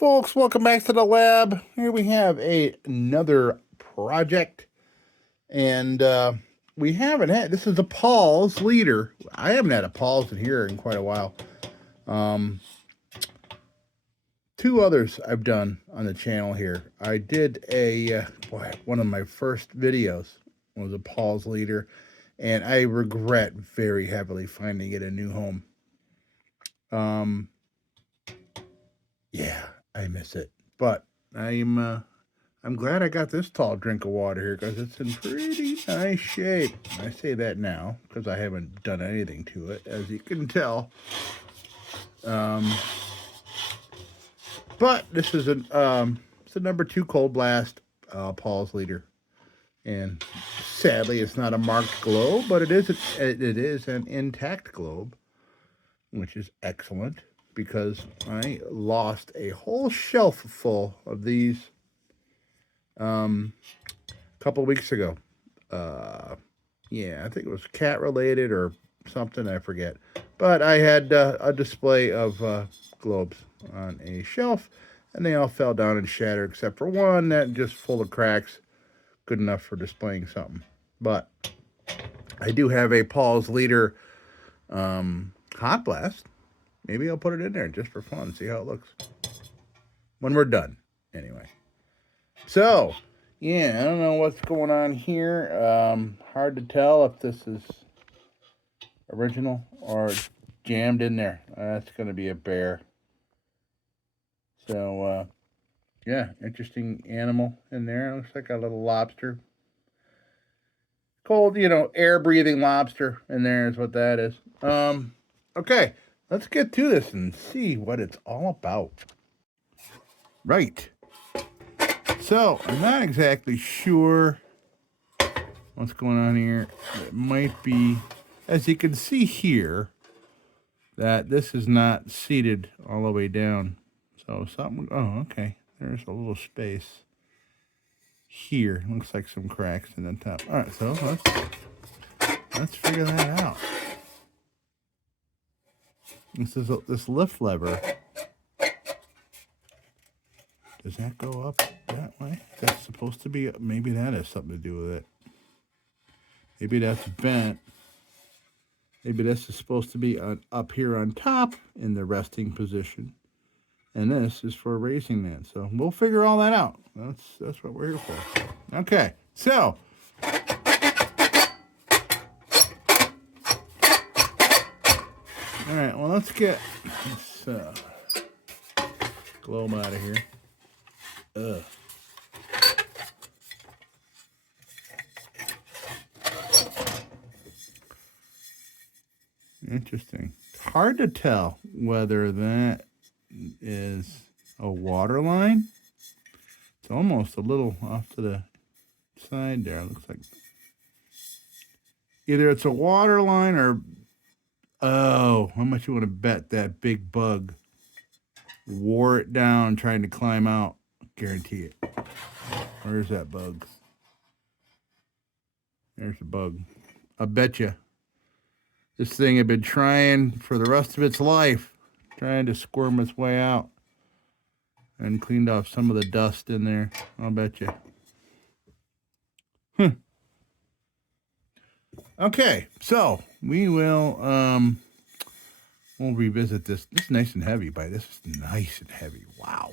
Folks, welcome back to the lab. Here we have another project, and we haven't had, this is a Paul's leader. I haven't had a Paul's in here in quite a while. Two others I've done on the channel here. I did one of my first videos was a Paul's leader, and I regret very heavily finding it a new home. Yeah, I miss it, but I'm glad I got this tall drink of water here because it's in pretty nice shape. I say that now because I haven't done anything to it, as you can tell. But this is it's a number 2 Cold Blast Paul's leader, and sadly it's not a marked globe, but it is an intact globe, which is excellent because I lost a whole shelf full of these a couple weeks ago. Yeah, I think it was cat related or something, I forget. But I had a display of globes on a shelf, and they all fell down and shattered except for one that just full of cracks, good enough for displaying something. But I do have a Paul's leader hot blast. Maybe I'll put it in there just for fun, see how it looks when we're done. Anyway, so yeah, I don't know what's going on here. Hard to tell if this is original or jammed in there. That's going to be a bear. So, yeah, interesting animal in there. Looks like a little lobster. Cold, air-breathing lobster in there is what that is. Okay, let's get to this and see what it's all about. Right. So, I'm not exactly sure what's going on here. It might be, as you can see here, that this is not seated all the way down. So something, oh, okay. There's a little space here. Looks like some cracks in the top. All right, so let's figure that out. This lift lever. Does that go up that way? That's supposed to be, maybe that has something to do with it. Maybe that's bent. Maybe this is supposed to be up here on top in the resting position. And this is for raising that. So we'll figure all that out. That's what we're here for. Okay, so all right, well, let's get this globe out of here. Ugh. Interesting. Hard to tell whether that is a water line. It's almost a little off to the side there. It looks like either it's a water line or, oh, how much you want to bet that big bug wore it down trying to climb out? Guarantee it. Where's that bug? There's the bug. I bet you this thing had been trying for the rest of its life, trying to squirm its way out, and cleaned off some of the dust in there. I'll bet you. Okay, so we will we'll revisit this. This is nice and heavy, but this is nice and heavy. Wow.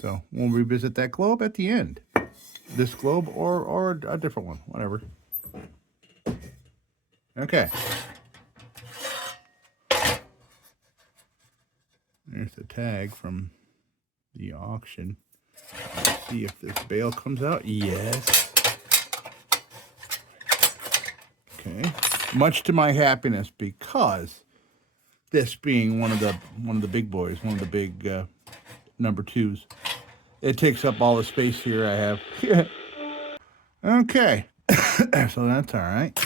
So we'll revisit that globe at the end. This globe or a different one, whatever. Okay. There's the tag from the auction. Let's see if this bale comes out. Yes. Okay. Much to my happiness, because this being one of the big boys, one of the big number 2s, it takes up all the space here I have. Okay. So that's all right.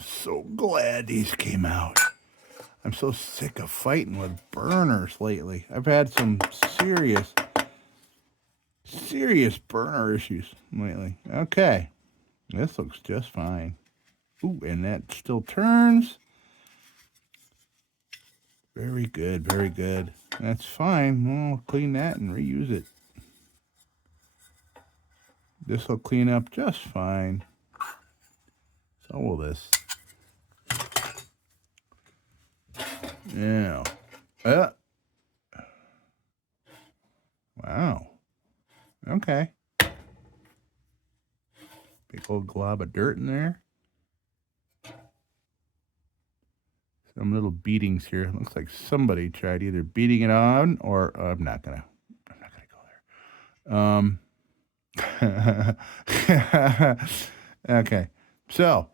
So glad these came out. I'm so sick of fighting with burners lately. I've had some serious serious burner issues lately. Okay. This looks just fine. Ooh, and that still turns. Very good, very good. That's fine. We'll clean that and reuse it. This will clean up just fine. So will this. Yeah. Wow. Okay. Big old glob of dirt in there. Some little beatings here. Looks like somebody tried either beating it on or I'm not gonna go there. Okay. So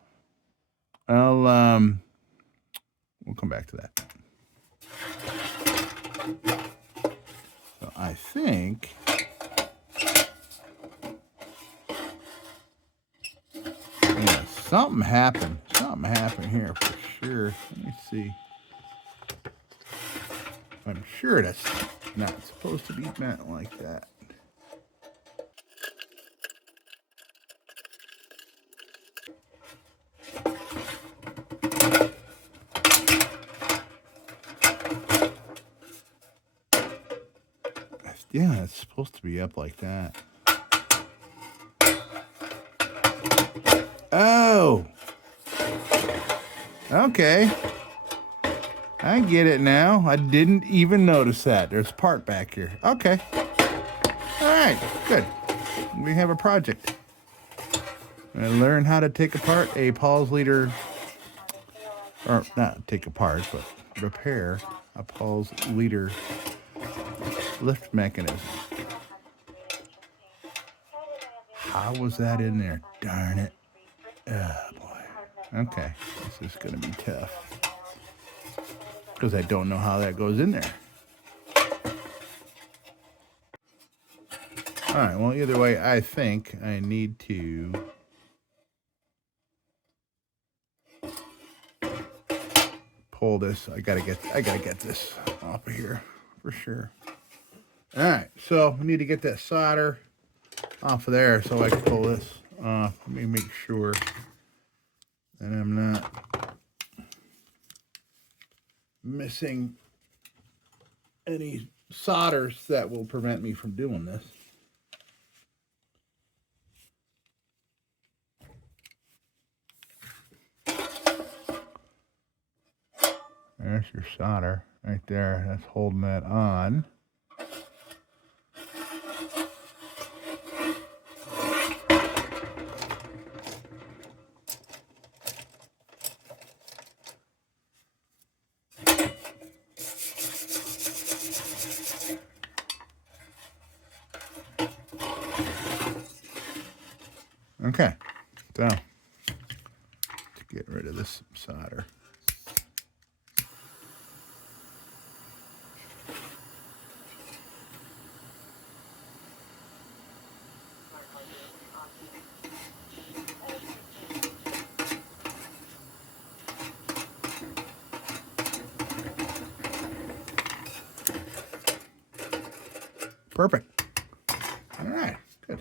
we'll come back to that. So I think something happened. Something happened here for sure. Let me see. I'm sure that's not supposed to be meant like that. Yeah, it's supposed to be up like that. Oh! Okay. I get it now. I didn't even notice that. There's a part back here. Okay. All right, good. We have a project. I learn how to take apart a Paul's leader, or not take apart, but repair a Paul's leader lift mechanism. How was that in there? Darn it. Oh, boy. Okay, this is going to be tough. Because I don't know how that goes in there. All right, well, either way, I think I need to pull this. I gotta get this off of here for sure. All right, so I need to get that solder off of there so I can pull this off. Let me make sure that I'm not missing any solders that will prevent me from doing this. There's your solder right there. That's holding that on. Okay, so to get rid of this solder. Perfect. All right, good.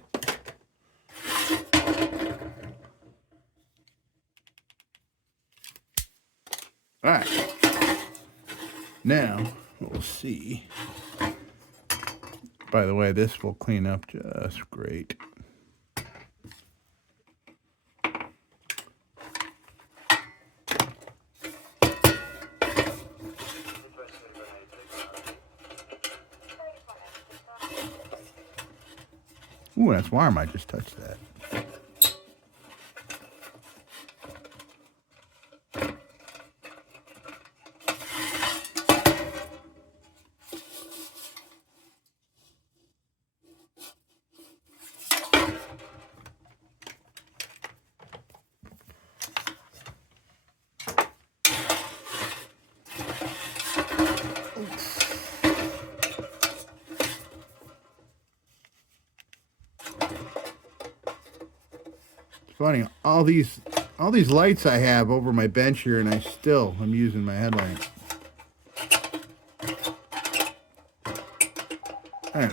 All right. Now, we'll see. By the way, this will clean up just great. Ooh, that's warm. I just touched that. Funny, all these lights I have over my bench here, and I'm using my headlamp.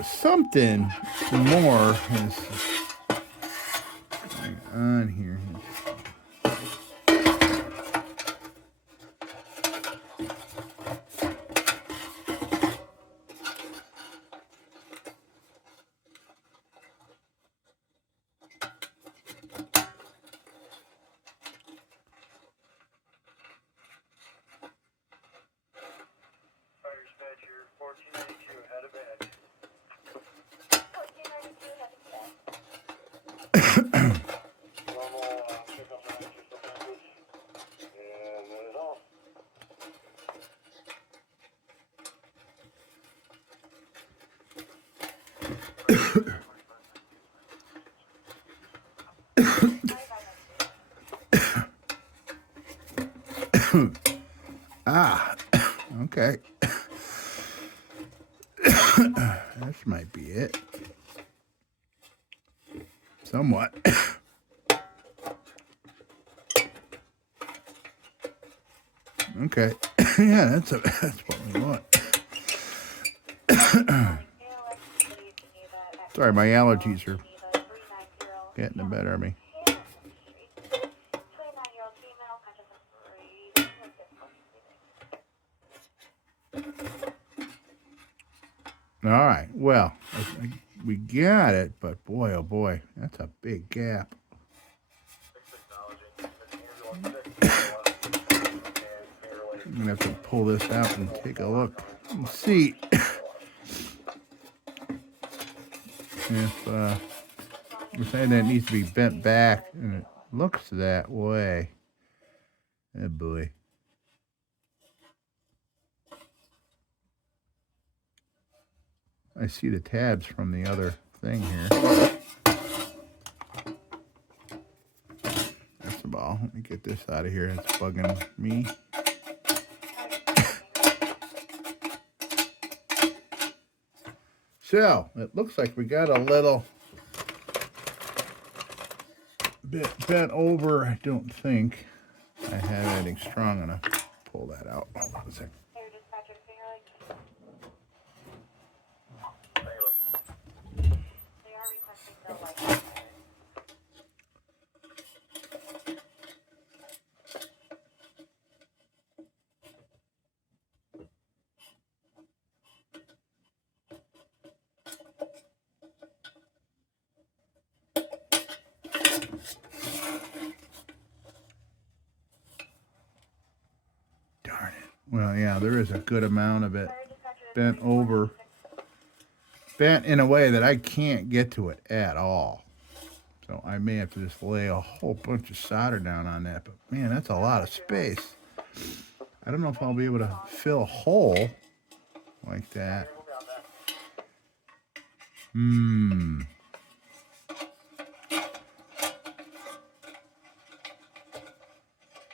Something more is going on here. Okay. This might be it. Somewhat. Okay. Yeah, that's what we want. Sorry, my allergies are getting the better of me. All right. Well, we got it, but boy, oh boy, that's a big gap. I'm gonna have to pull this out and take a look and see if we're saying that it needs to be bent back, and it looks that way. Oh boy. I see the tabs from the other thing here. That's the ball. Let me get this out of here. It's bugging me. So, it looks like we got a little bit bent over. I don't think I have anything strong enough to pull that out. Hold on a second. Darn it. Well, yeah, there is a good amount of it bent over. Bent in a way that I can't get to it at all. So I may have to just lay a whole bunch of solder down on that. But man, that's a lot of space. I don't know if I'll be able to fill a hole like that.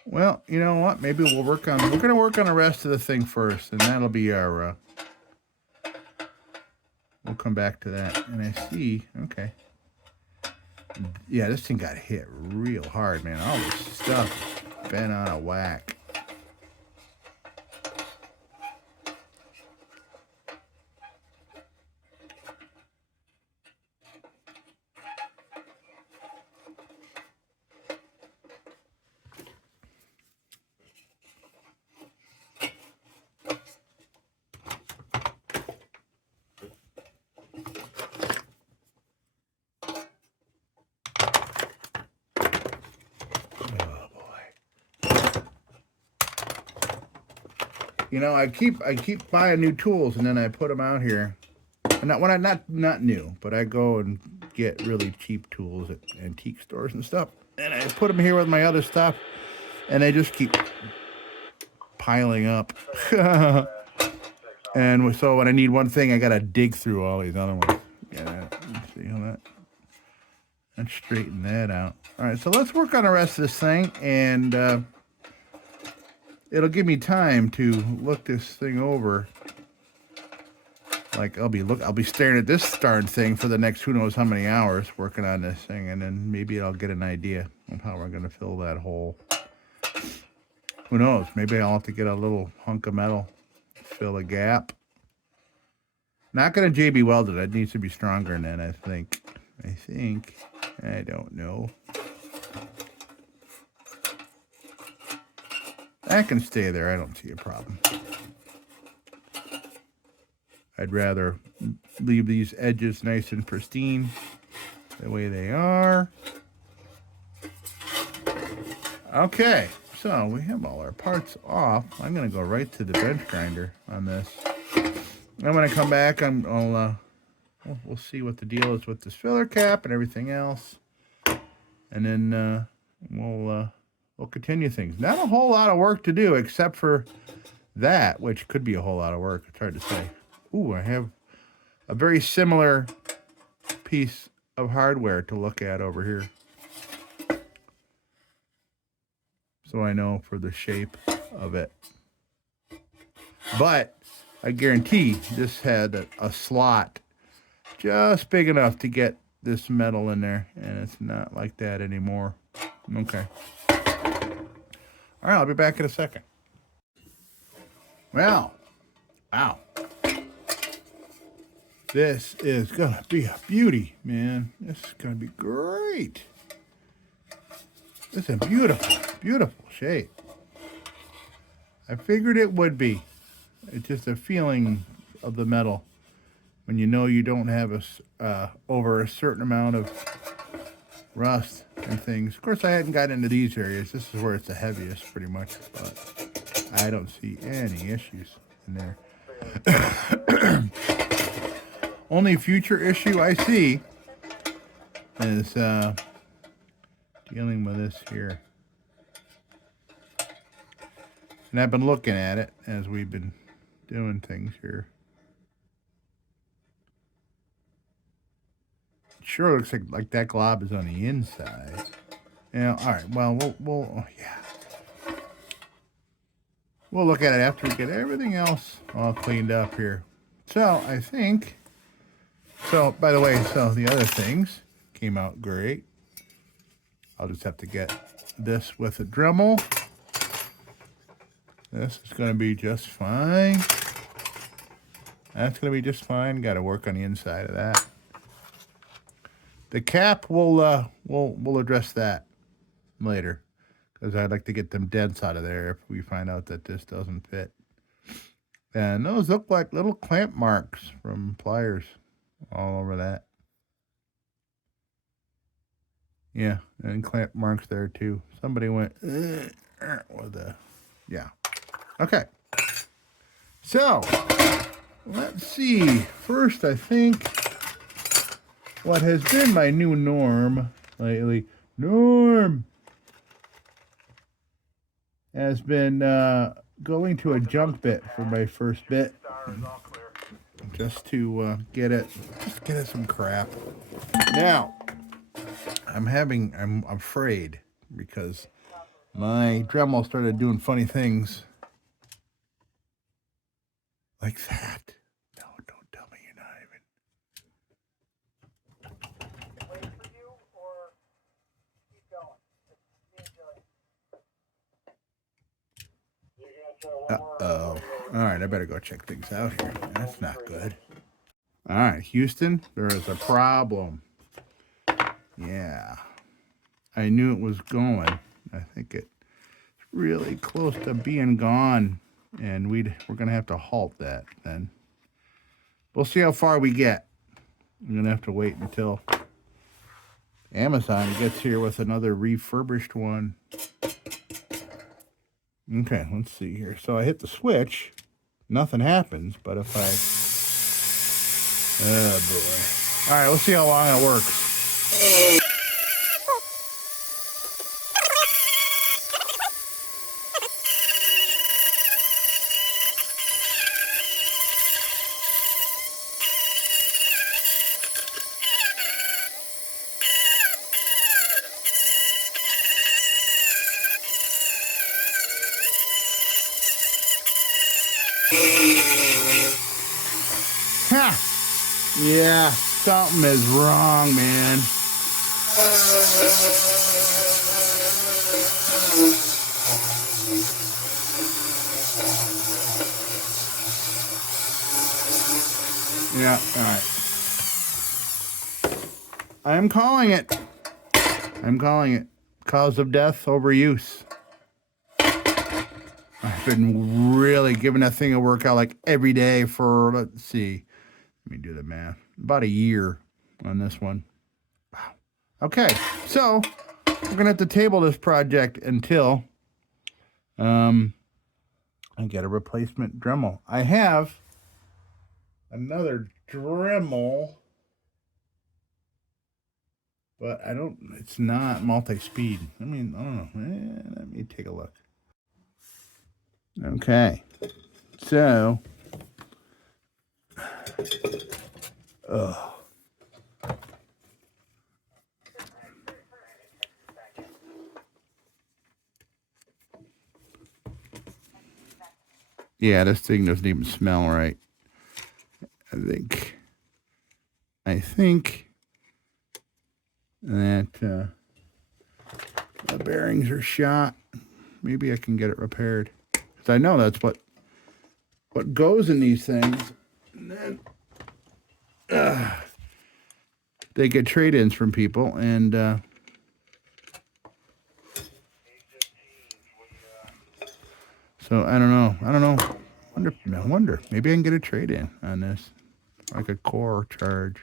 Well, you know what? Maybe we're going to work on the rest of the thing first, and that'll be our, we'll come back to that. And I see, okay. Yeah, this thing got hit real hard, man. All this stuff bent on a whack. You know, I keep buying new tools, and then I put them out here. Not new, but I go and get really cheap tools at antique stores and stuff, and I put them here with my other stuff, and they just keep piling up. And so when I need one thing, I gotta dig through all these other ones. Yeah, see how that? Let's straighten that out. All right, so let's work on the rest of this thing, and it'll give me time to look this thing over. Like I'll be staring at this darn thing for the next who knows how many hours working on this thing, and then maybe I'll get an idea of how we're gonna fill that hole. Who knows? Maybe I'll have to get a little hunk of metal, fill a gap. Not going to JB weld it. It needs to be stronger than that, I think. I don't know. That can stay there. I don't see a problem. I'd rather leave these edges nice and pristine the way they are. Okay, so we have all our parts off. I'm going to go right to the bench grinder on this. I'm going to come back. We'll see what the deal is with this filler cap and everything else. And then we'll continue things. Not a whole lot of work to do except for that, which could be a whole lot of work. It's hard to say. Ooh, I have a very similar piece of hardware to look at over here. So I know for the shape of it. But I guarantee this had a slot just big enough to get this metal in there. And it's not like that anymore. Okay. All right, I'll be back in a second. Well, wow. This is going to be a beauty, man. This is going to be great. This is a beautiful, beautiful shape. I figured it would be. It's just a feeling of the metal when you know you don't have over a certain amount of rust and things. Of course, I hadn't gotten into these areas. This is where it's the heaviest, pretty much. But I don't see any issues in there. Only future issue I see is dealing with this here. And I've been looking at it as we've been doing things here. It sure looks like that glob is on the inside. Yeah, all right. Well, we'll look at it after we get everything else all cleaned up here. So I think. So, by the way, the other things came out great. I'll just have to get this with a Dremel. This is going to be just fine. That's going to be just fine. Got to work on the inside of that. The cap, we'll address that later. Because I'd like to get them dents out of there if we find out that this doesn't fit. And those look like little clamp marks from pliers. All over that. Yeah, and clamp marks there too. Somebody went with yeah. Okay. So, let's see. First, I think what has been my new norm lately, has been going to a junk bit for my first bit. Just to get it some crap. Now, I'm afraid because my Dremel started doing funny things like that. No, don't tell me you're not even. Wait for you or keep going. Uh-oh. All right, I better go check things out here. That's not good. All right, Houston, there is a problem. Yeah. I knew it was going. I think it's really close to being gone, and we're going to have to halt that then. We'll see how far we get. I'm going to have to wait until Amazon gets here with another refurbished one. Okay, let's see here. So I hit the switch. Nothing happens, but if I... Oh, boy. All right, let's see how long it works. Ha! Yeah, something is wrong, man. Yeah, all right. I'm calling it. I'm calling it. Cause of death, overuse. I've been really giving that thing a workout like every day for, let's see, let me do the math, about a year on this one. Wow. Okay, so we're going to have to table this project until I get a replacement Dremel. I have another Dremel, but it's not multi-speed. I mean, I don't know. Let me take a look. Okay, so, yeah, this thing doesn't even smell right. I think that the bearings are shot. Maybe I can get it repaired. Because I know that's what goes in these things. And then they get trade-ins from people, and so I don't know. I wonder. Maybe I can get a trade-in on this, like a core charge.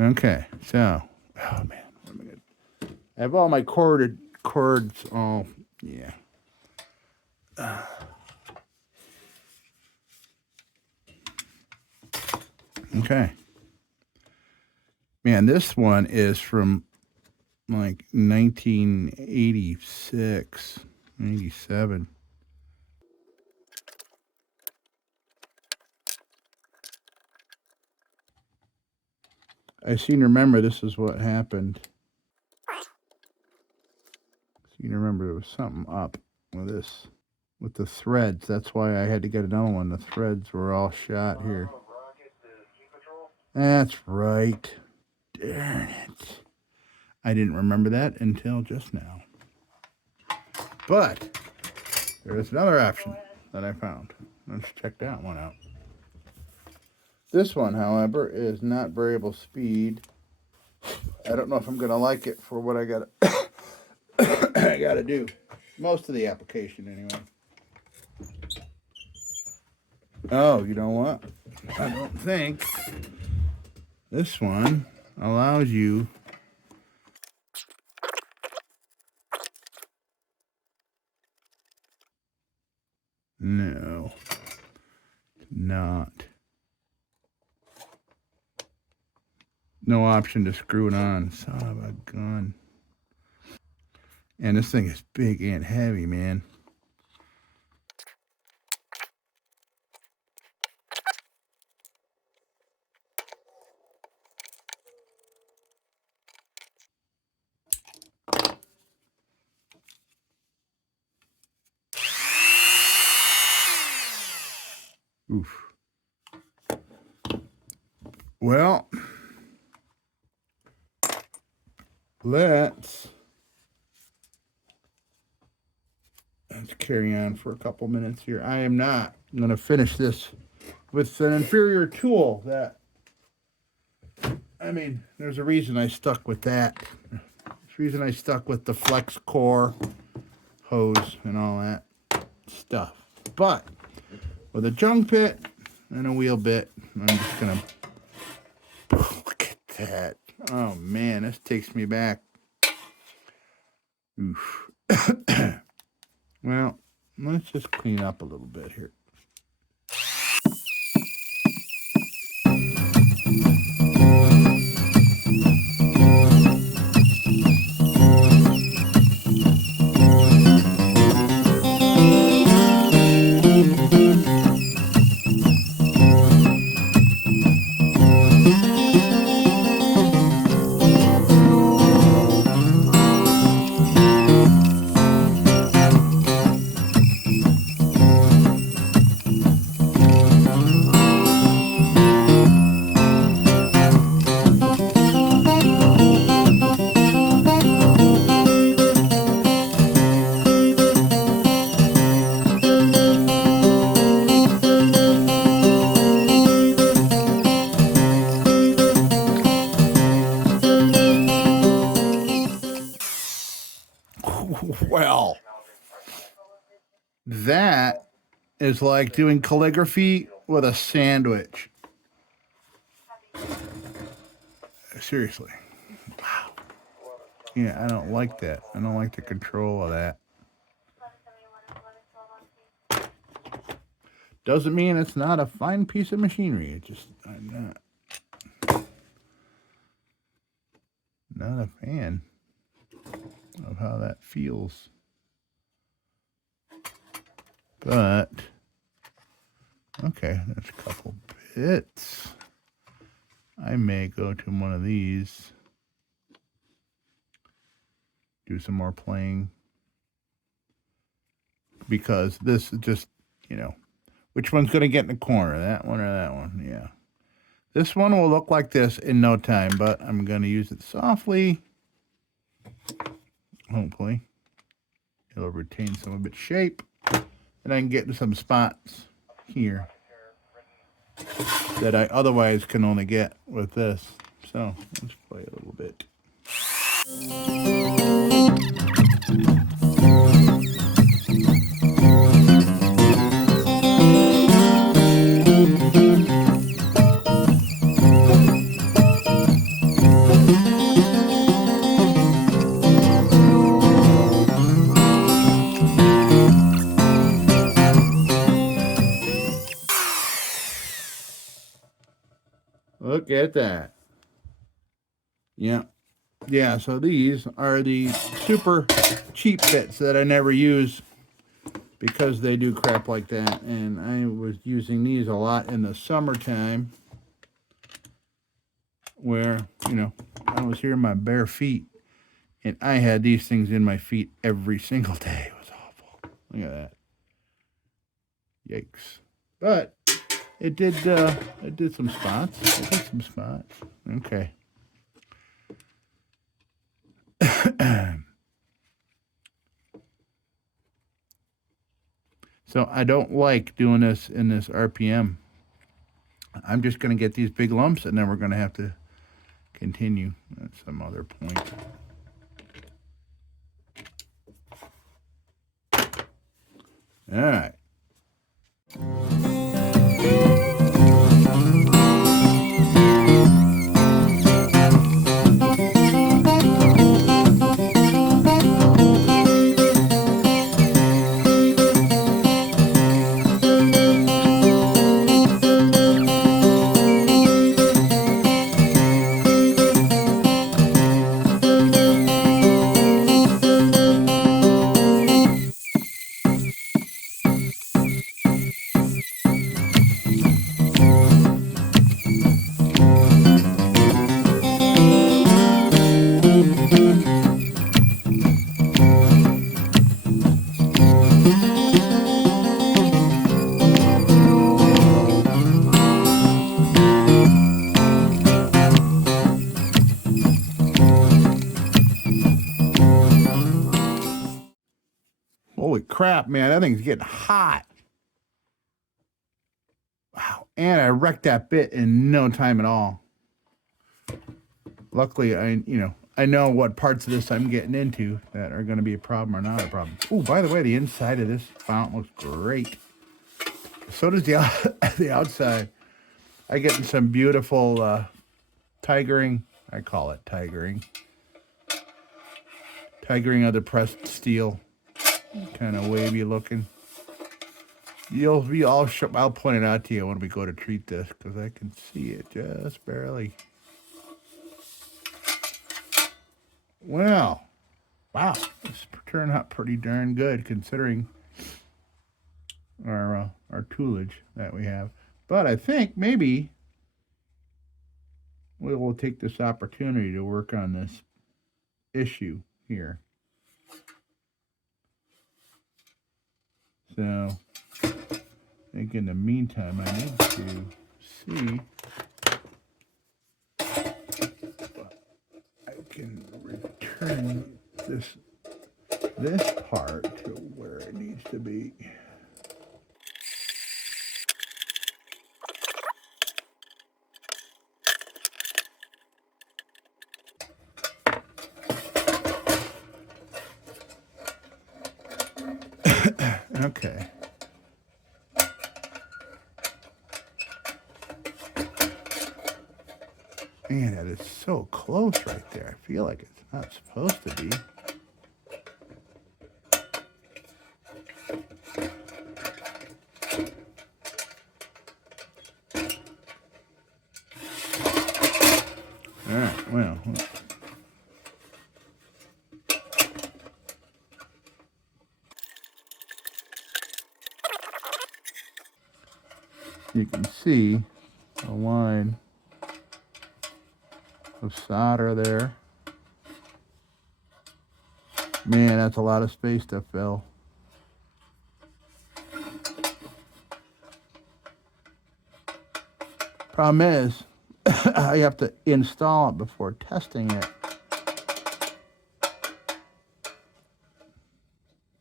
Okay, so, oh man, what am I gonna? I have all my cords all, yeah. Okay. Man, this one is from like 1986, 87. I seem to remember this is what happened. I seem to remember there was something up with this, with the threads. That's why I had to get another one. The threads were all shot here. That's right. Darn it. I didn't remember that until just now. But there's another option that I found. Let's check that one out. This one, however, is not variable speed. I don't know if I'm going to like it for what I got I got to do. Most of the application, anyway. Oh, you know what? I don't think this one allows you no, not. No option to screw it on. Son of a gun. And this thing is big and heavy, man. Oof. Well, let's carry on for a couple minutes here. I am not going to finish this with an inferior tool. There's a reason I stuck with that. There's a reason I stuck with the flex core hose and all that stuff. But with a junk pit and a wheel bit, I'm just going to... Look at that. Oh, man, this takes me back. Oof. Well, let's just clean up a little bit here. Well, that is like doing calligraphy with a sandwich. Seriously. Wow. Yeah, I don't like that. I don't like the control of that. Doesn't mean it's not a fine piece of machinery. It just, I'm not a fan of how that feels. But, okay, that's a couple bits. I may go to one of these, do some more playing, because this is just, which one's going to get in the corner, that one or that one? Yeah. This one will look like this in no time, but I'm going to use it softly. Hopefully, it'll retain some of its shape, and I can get some spots here that I otherwise can only get with this. So let's play a little bit. Look at that. Yeah. Yeah, so these are the super cheap bits that I never use because they do crap like that. And I was using these a lot in the summertime where, I was here in my bare feet and I had these things in my feet every single day. It was awful. Look at that. Yikes. But it did some spots. It did some spots. Okay. So I don't like doing this in this RPM. I'm just going to get these big lumps and then we're going to have to continue at some other point. All right. Holy crap, man, that thing's getting hot. Wow, and I wrecked that bit in no time at all. Luckily, I know what parts of this I'm getting into that are going to be a problem or not a problem. Oh, by the way, the inside of this fount looks great. So does the outside. I get some beautiful tigering. I call it tigering. Tigering of the pressed steel. Kind of wavy looking. I'll point it out to you when we go to treat this because I can see it just barely. Well, wow, this turned out pretty darn good considering our toolage that we have. But I think maybe we will take this opportunity to work on this issue here. So I think in the meantime, I need to see if I can return this part to where it needs to be. Okay. Man, that is so close right there. I feel like it's not supposed to be. All right, well. You can see a line of solder there. Man, that's a lot of space to fill. Problem is, I have to install it before testing it.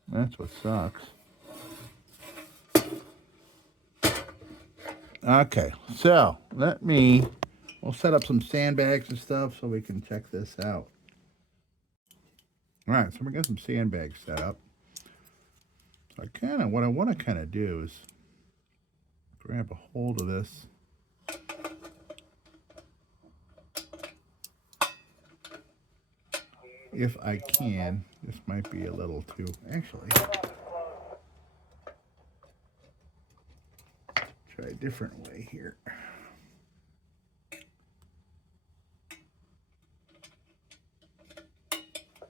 That's what sucks. Okay, so we'll set up some sandbags and stuff so we can check this out. All right, so we got some sandbags set up. So what I want to kind of do is grab a hold of this. If I can, this might be a little too, actually. Try a different way here.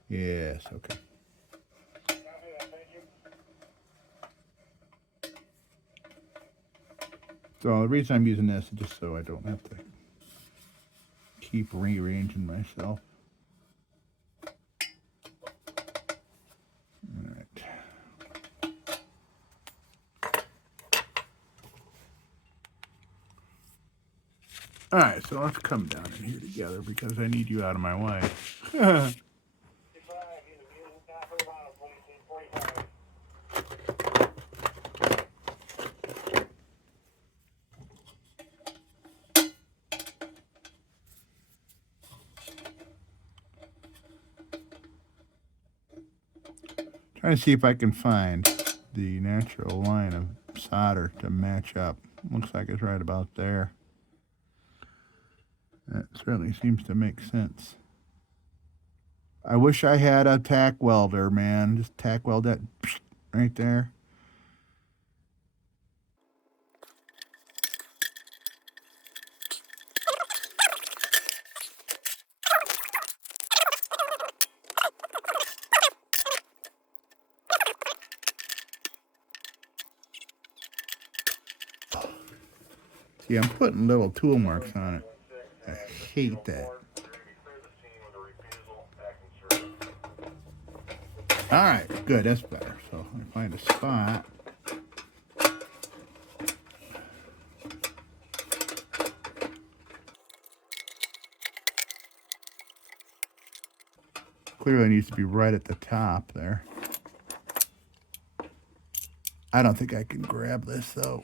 Yes, okay. So the reason I'm using this is just so I don't have to keep rearranging myself. All right. All right, so let's come down in here together because I need you out of my way. Trying to see if I can find the natural line of solder to match up. Looks like it's right about there. That certainly seems to make sense. I wish I had a tack welder, man. Just tack weld that right there. See, I'm putting little tool marks on it. I hate that. All right, good. That's better. So I find a spot. Clearly needs to be right at the top there. I don't think I can grab this though.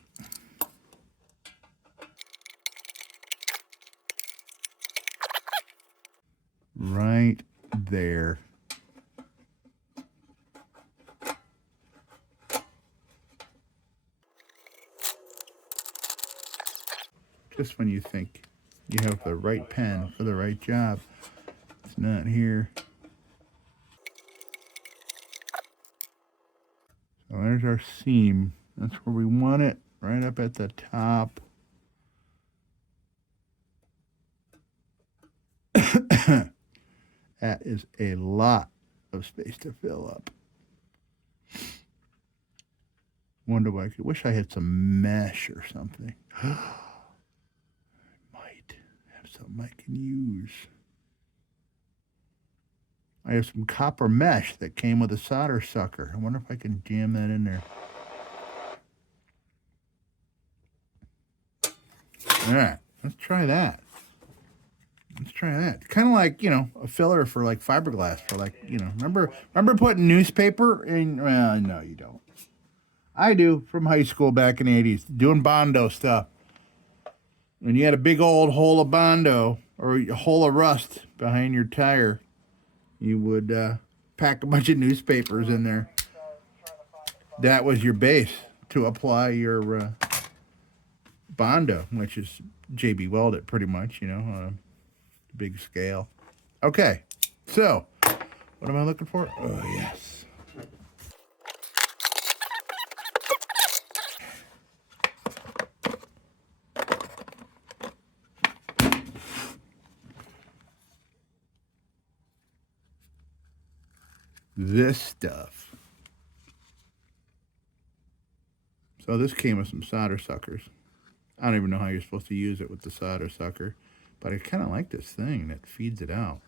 Right there. Just when you think you have the right pen for the right job, it's not here. So there's our seam. That's where we want it, right up at the top. That is a lot of space to fill up. Wonder why. I wish I had some mesh or something. I might have something I can use. I have some copper mesh that came with a solder sucker. I wonder if I can jam that in there. All right, let's try that. Let's try that. Kind of like, a filler for like fiberglass for like, remember putting newspaper in? Well, no, you don't. I do, from high school back in the 80s, doing Bondo stuff. And you had a big old hole of Bondo or a hole of rust behind your tire. You would pack a bunch of newspapers in there. that was your base to apply your Bondo, which is JB Welded pretty much, you know, on a big scale. Okay, so what am I looking for? Oh, yes. This stuff. So this came with some solder suckers. I don't even know how you're supposed to use it with the solder sucker, but I kind of like this thing that feeds it out.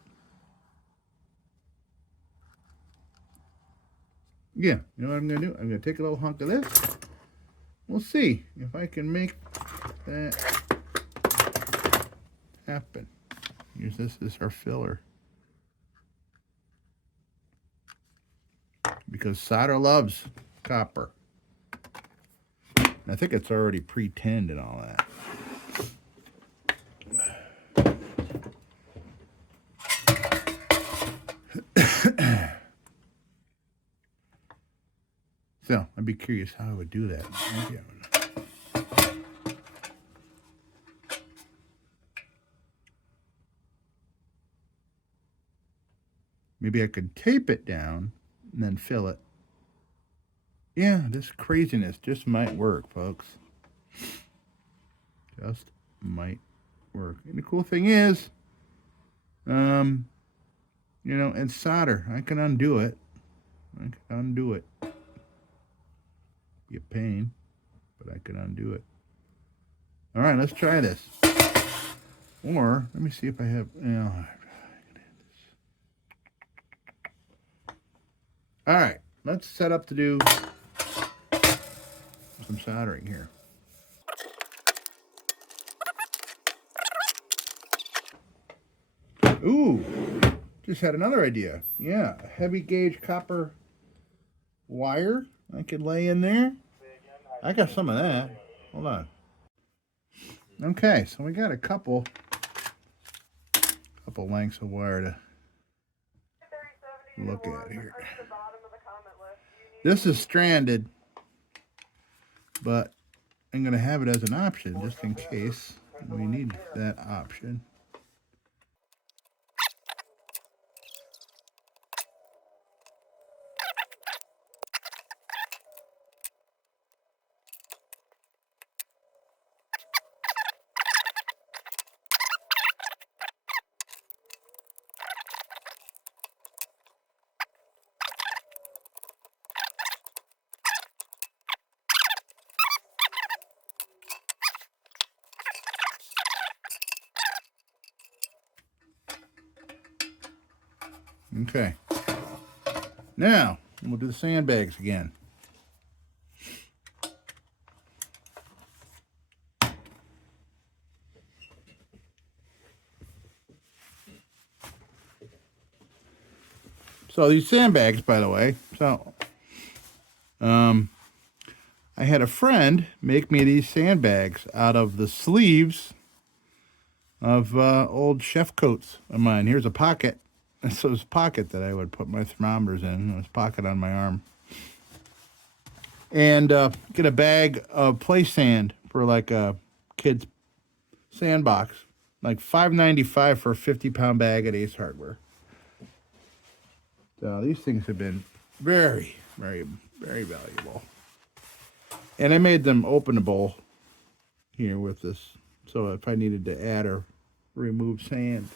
Yeah, you know what I'm going to do? I'm going to take a little hunk of this. We'll see if I can make that happen. Use this as our filler. Because solder loves copper. I think it's already pre-tinned and all that. So, I'd be curious how I would do that. Maybe I could tape it down and then fill it. Yeah, this craziness just might work, folks. Just might work. And the cool thing is, you know, and solder, I can undo it. I can undo it. Be a pain, but I can undo it. All right, let's try this. Or, let me see if I have, you know. All right, let's set up to do some soldering here. Ooh, just had another idea. Yeah, a heavy gauge copper wire I could lay in there. I got some of that. Hold on. Okay, so we got a couple lengths of wire to look at here. This is stranded, but I'm going to have it as an option just in case we need that option. Okay. Now, we'll do the sandbags again. So these sandbags, by the way, I had a friend make me these sandbags out of the sleeves of old chef coats of mine. Here's a pocket. This was a pocket that I would put my thermometers in. It was a pocket on my arm. And get a bag of play sand for like a kid's sandbox. Like $5.95 for a 50-pound bag at Ace Hardware. So these things have been very, very, very valuable. And I made them openable here with this. So if I needed to add or remove sand.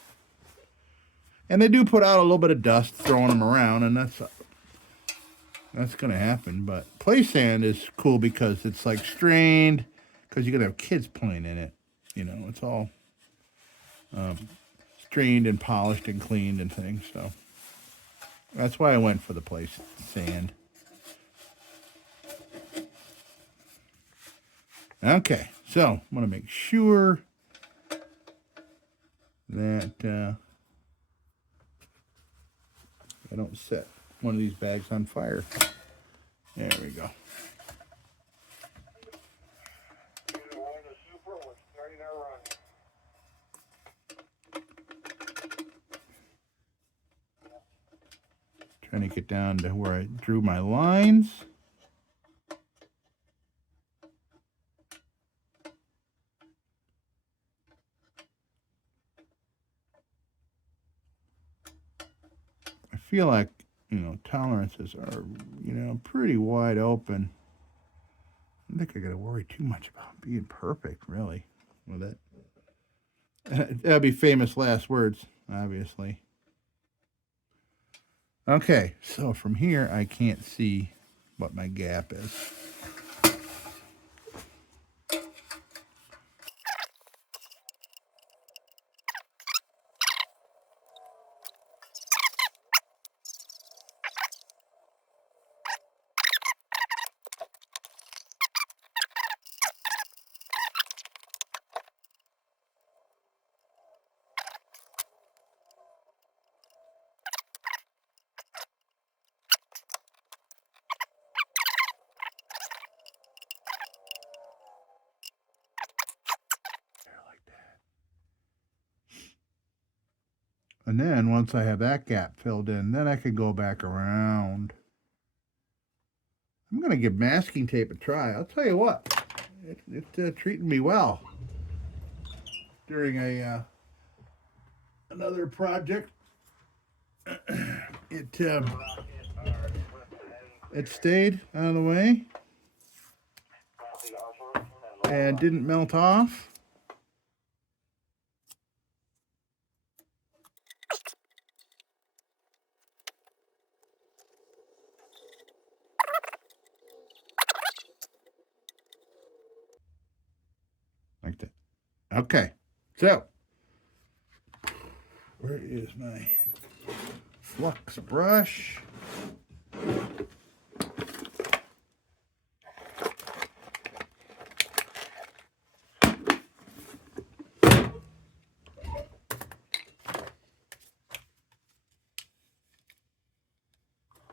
And they do put out a little bit of dust throwing them around, and that's going to happen. But play sand is cool because it's like strained, because you're going to have kids playing in it. You know, it's all strained and polished and cleaned and things. So that's why I went for the play sand. Okay, so I'm going to make sure that I don't set one of these bags on fire. There we go. Trying to get down to where I drew my lines. feel like, tolerances are, pretty wide open. I don't think I got to worry too much about being perfect, really, with it. That'd be famous last words, obviously. Okay, so from here, I can't see what my gap is. And then once I have that gap filled in, then I can go back around. I'm going to give masking tape a try. I'll tell you what, it's treating me well during another project. It stayed out of the way and didn't melt off. Like that. Okay, so where is my flux brush?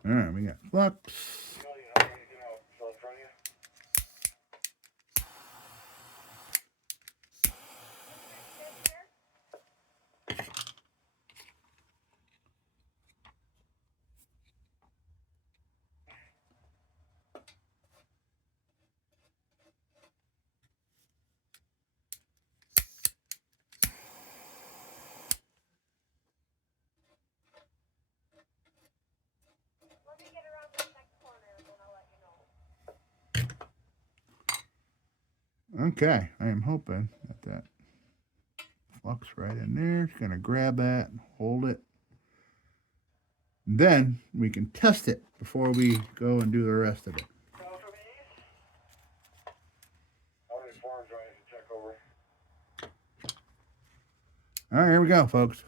All right, we got flux. Okay, I am hoping that flux right in there. It's going to grab that and hold it. And then we can test it before we go and do the rest of it. All right, here we go, folks.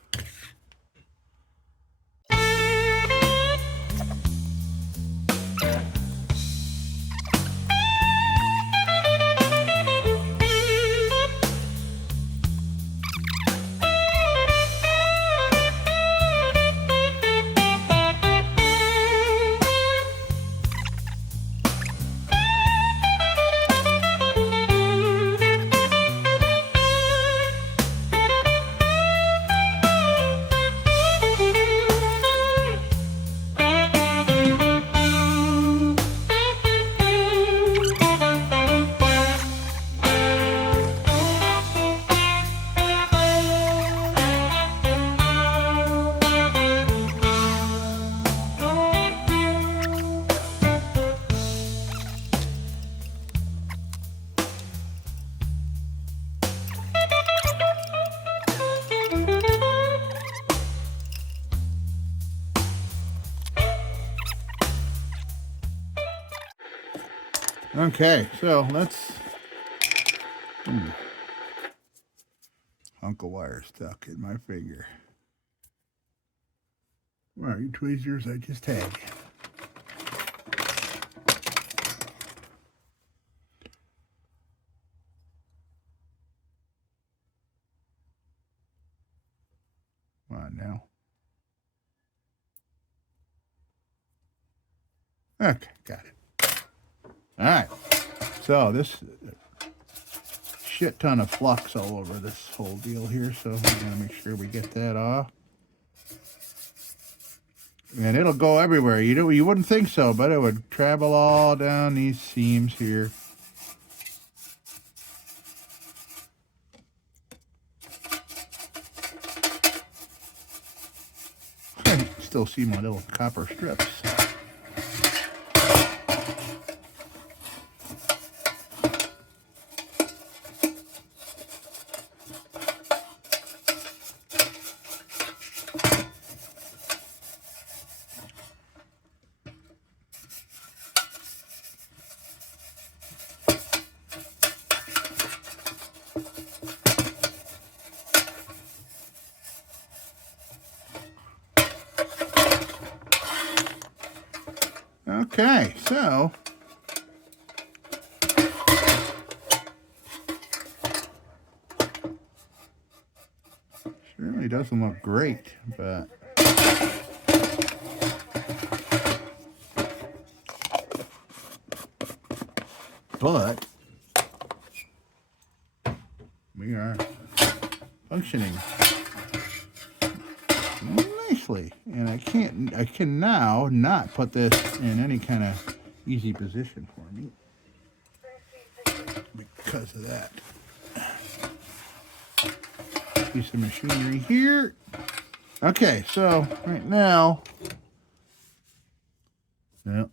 Okay, so let's. Uncle wire stuck in my finger. Where are you tweezers? I just had. Come on now. Okay, got it. All right. So this shit ton of flux all over this whole deal here, so we're gonna make sure we get that off. And it'll go everywhere. You wouldn't think so, but it would travel all down these seams here. still see my little copper strips. Okay, so certainly doesn't look great, but we are functioning nicely, and I can now not put this in any kind of easy position for me because of that piece of machinery here. Okay, so right now, well,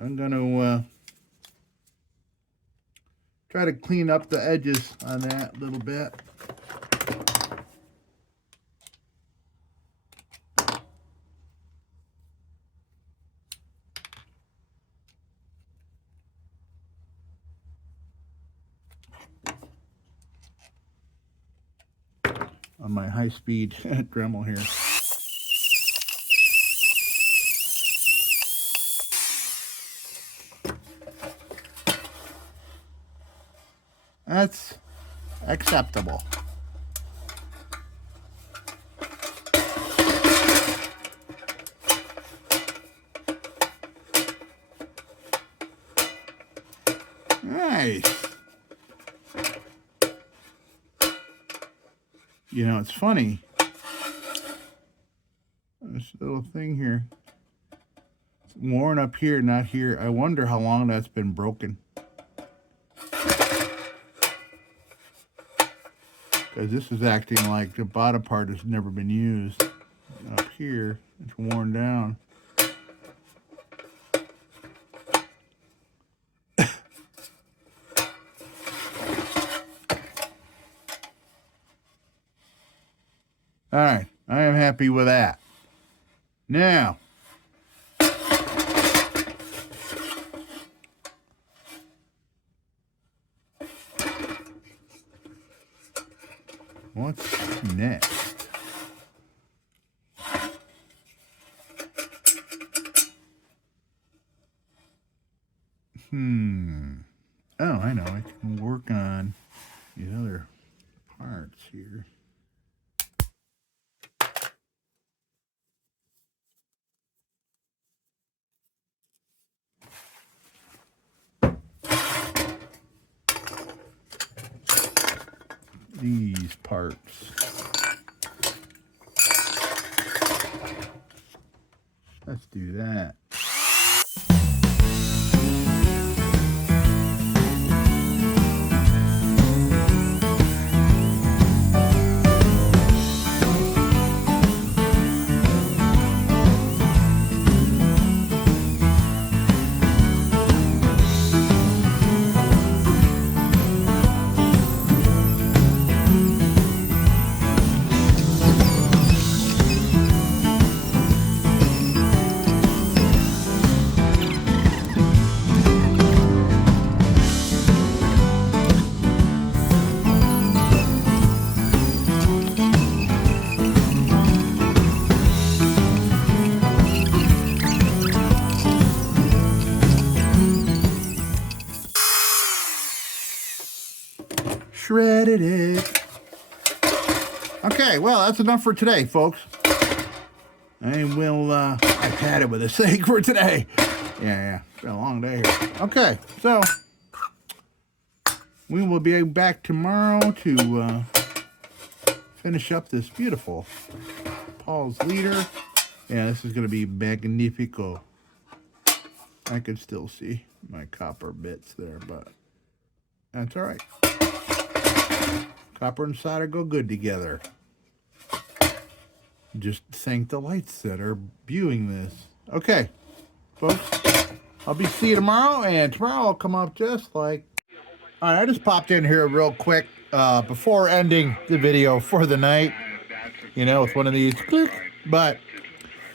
I'm gonna try to clean up the edges on that a little bit. On my high-speed Dremel here. That's acceptable. Nice. You know, it's funny. This little thing here. It's worn up here, not here. I wonder how long that's been broken. Because this is acting like the bottom part has never been used. Up here, it's worn down. All right, I am happy with that. Now, what's next? Oh, I know. I can work on these other parts here. These parts. Let's do that. Shredded it. Okay, well, that's enough for today, folks. I will, I've had it with this thing for today. Yeah, it's been a long day here. Okay, so we will be back tomorrow to finish up this beautiful Paul's leader. Yeah, this is going to be magnifico. I can still see my copper bits there, but that's all right. Copper and solder go good together. Just thank the lights that are viewing this. Okay, folks, I'll be seeing you tomorrow, and tomorrow I'll come up just like... All right, I just popped in here real quick before ending the video for the night, you know, with one of these, click, but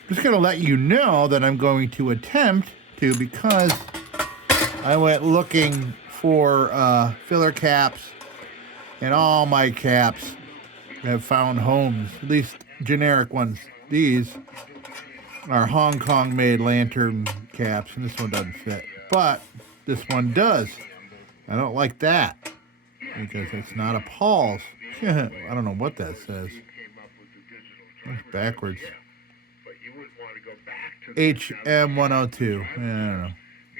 just going to let you know that I'm going to attempt to, because I went looking for filler caps, and all my caps have found homes, at least generic ones. These are Hong Kong made lantern caps, and this one doesn't fit, but this one does. I don't like that because it's not a Paul's. I don't know what that says. It's backwards. HM102. I don't know.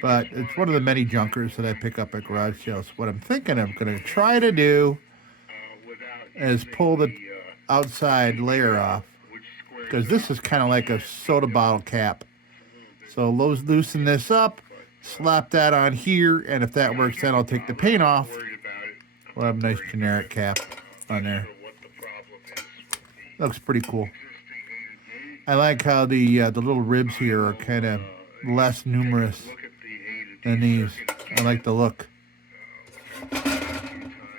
But it's one of the many junkers that I pick up at garage sales. What I'm thinking I'm going to try to do is pull the outside layer off, because this is kind of like a soda bottle cap. So loosen this up, slap that on here, and if that works, then I'll take the paint off. We'll have a nice generic cap on there. Looks pretty cool. I like how the little ribs here are kind of less numerous than these. I like the look.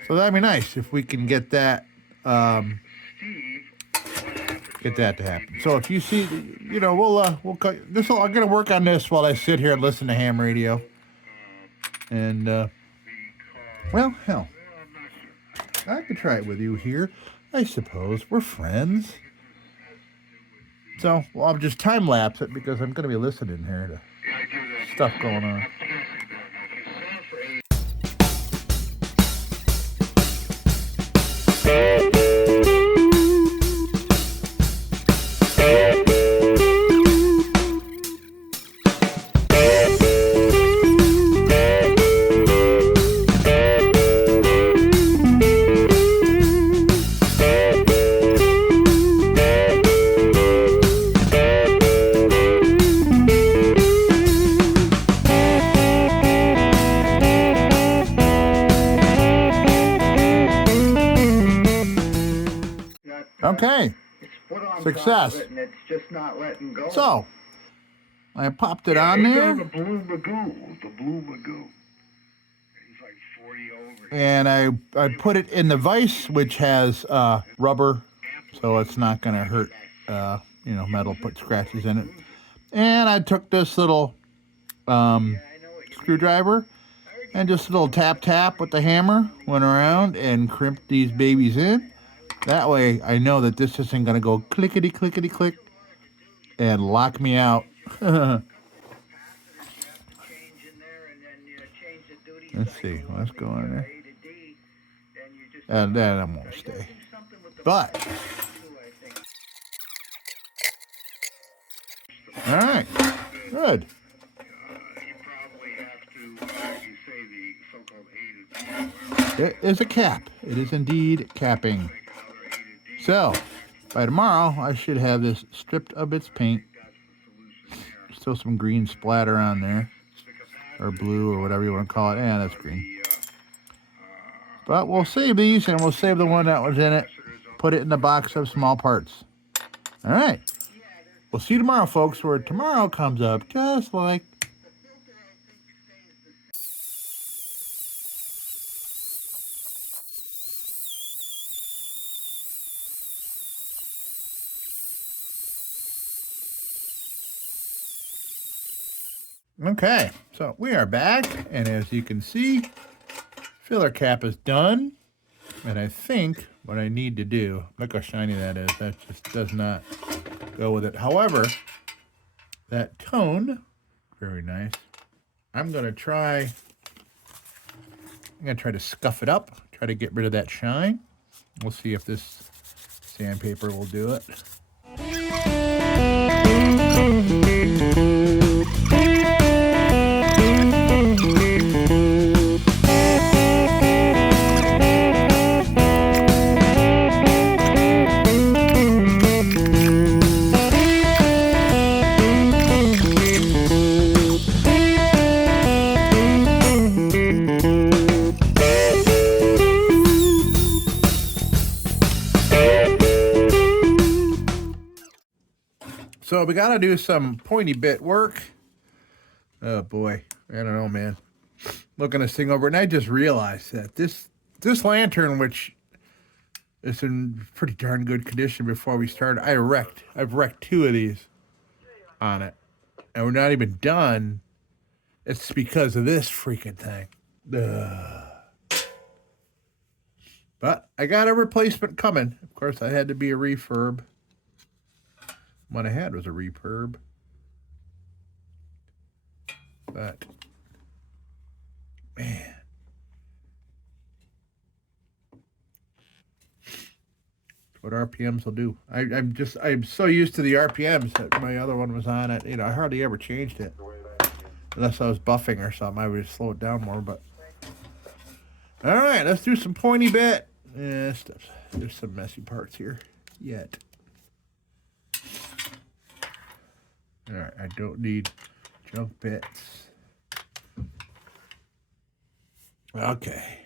So that'd be nice if we can get that to happen. So if you see, you know, we'll cut this. I'm gonna work on this while I sit here and listen to ham radio. And well, hell, I could try it with you here. I suppose we're friends. So well, I'll just time lapse it because I'm gonna be listening here to stuff going on. Okay, success. So, I popped it on there. And I put it in the vise, which has rubber, so it's not going to hurt, you know, metal, put scratches in it. And I took this little screwdriver and just a little tap with the hammer, went around and crimped these babies in. That way I know that this isn't going to go clickety click and lock me out. Let's see, let's go in there. And that won't stay. But, all right, good. It is a cap. It is indeed capping. So, by tomorrow, I should have this stripped of its paint. Still some green splatter on there. Or blue, or whatever you want to call it. Yeah, that's green. But we'll save these, and we'll save the one that was in it. Put it in the box of small parts. Alright. We'll see you tomorrow, folks, where tomorrow comes up just like... Okay, so we are back, and as you can see, filler cap is done, and I think what I need to do, look how shiny that is, that just does not go with it. However, that tone, very nice. I'm gonna try to scuff it up, try to get rid of that shine. We'll see if this sandpaper will do it. So we got to do some pointy bit work. Oh boy, I don't know, man. Looking this thing over, and I just realized that this lantern, which is in pretty darn good condition before we started, I've wrecked 2 of these on it, and we're not even done. It's because of this freaking thing. Ugh. But I got a replacement coming. Of course, I had to be a refurb. What I had was a refurb. But, man. What RPMs will do. I'm so used to the RPMs that my other one was on it. You know, I hardly ever changed it. Unless I was buffing or something, I would slow it down more, but. All right, let's do some pointy bit. Yeah, there's some messy parts here yet. All right, I don't need junk bits. Okay.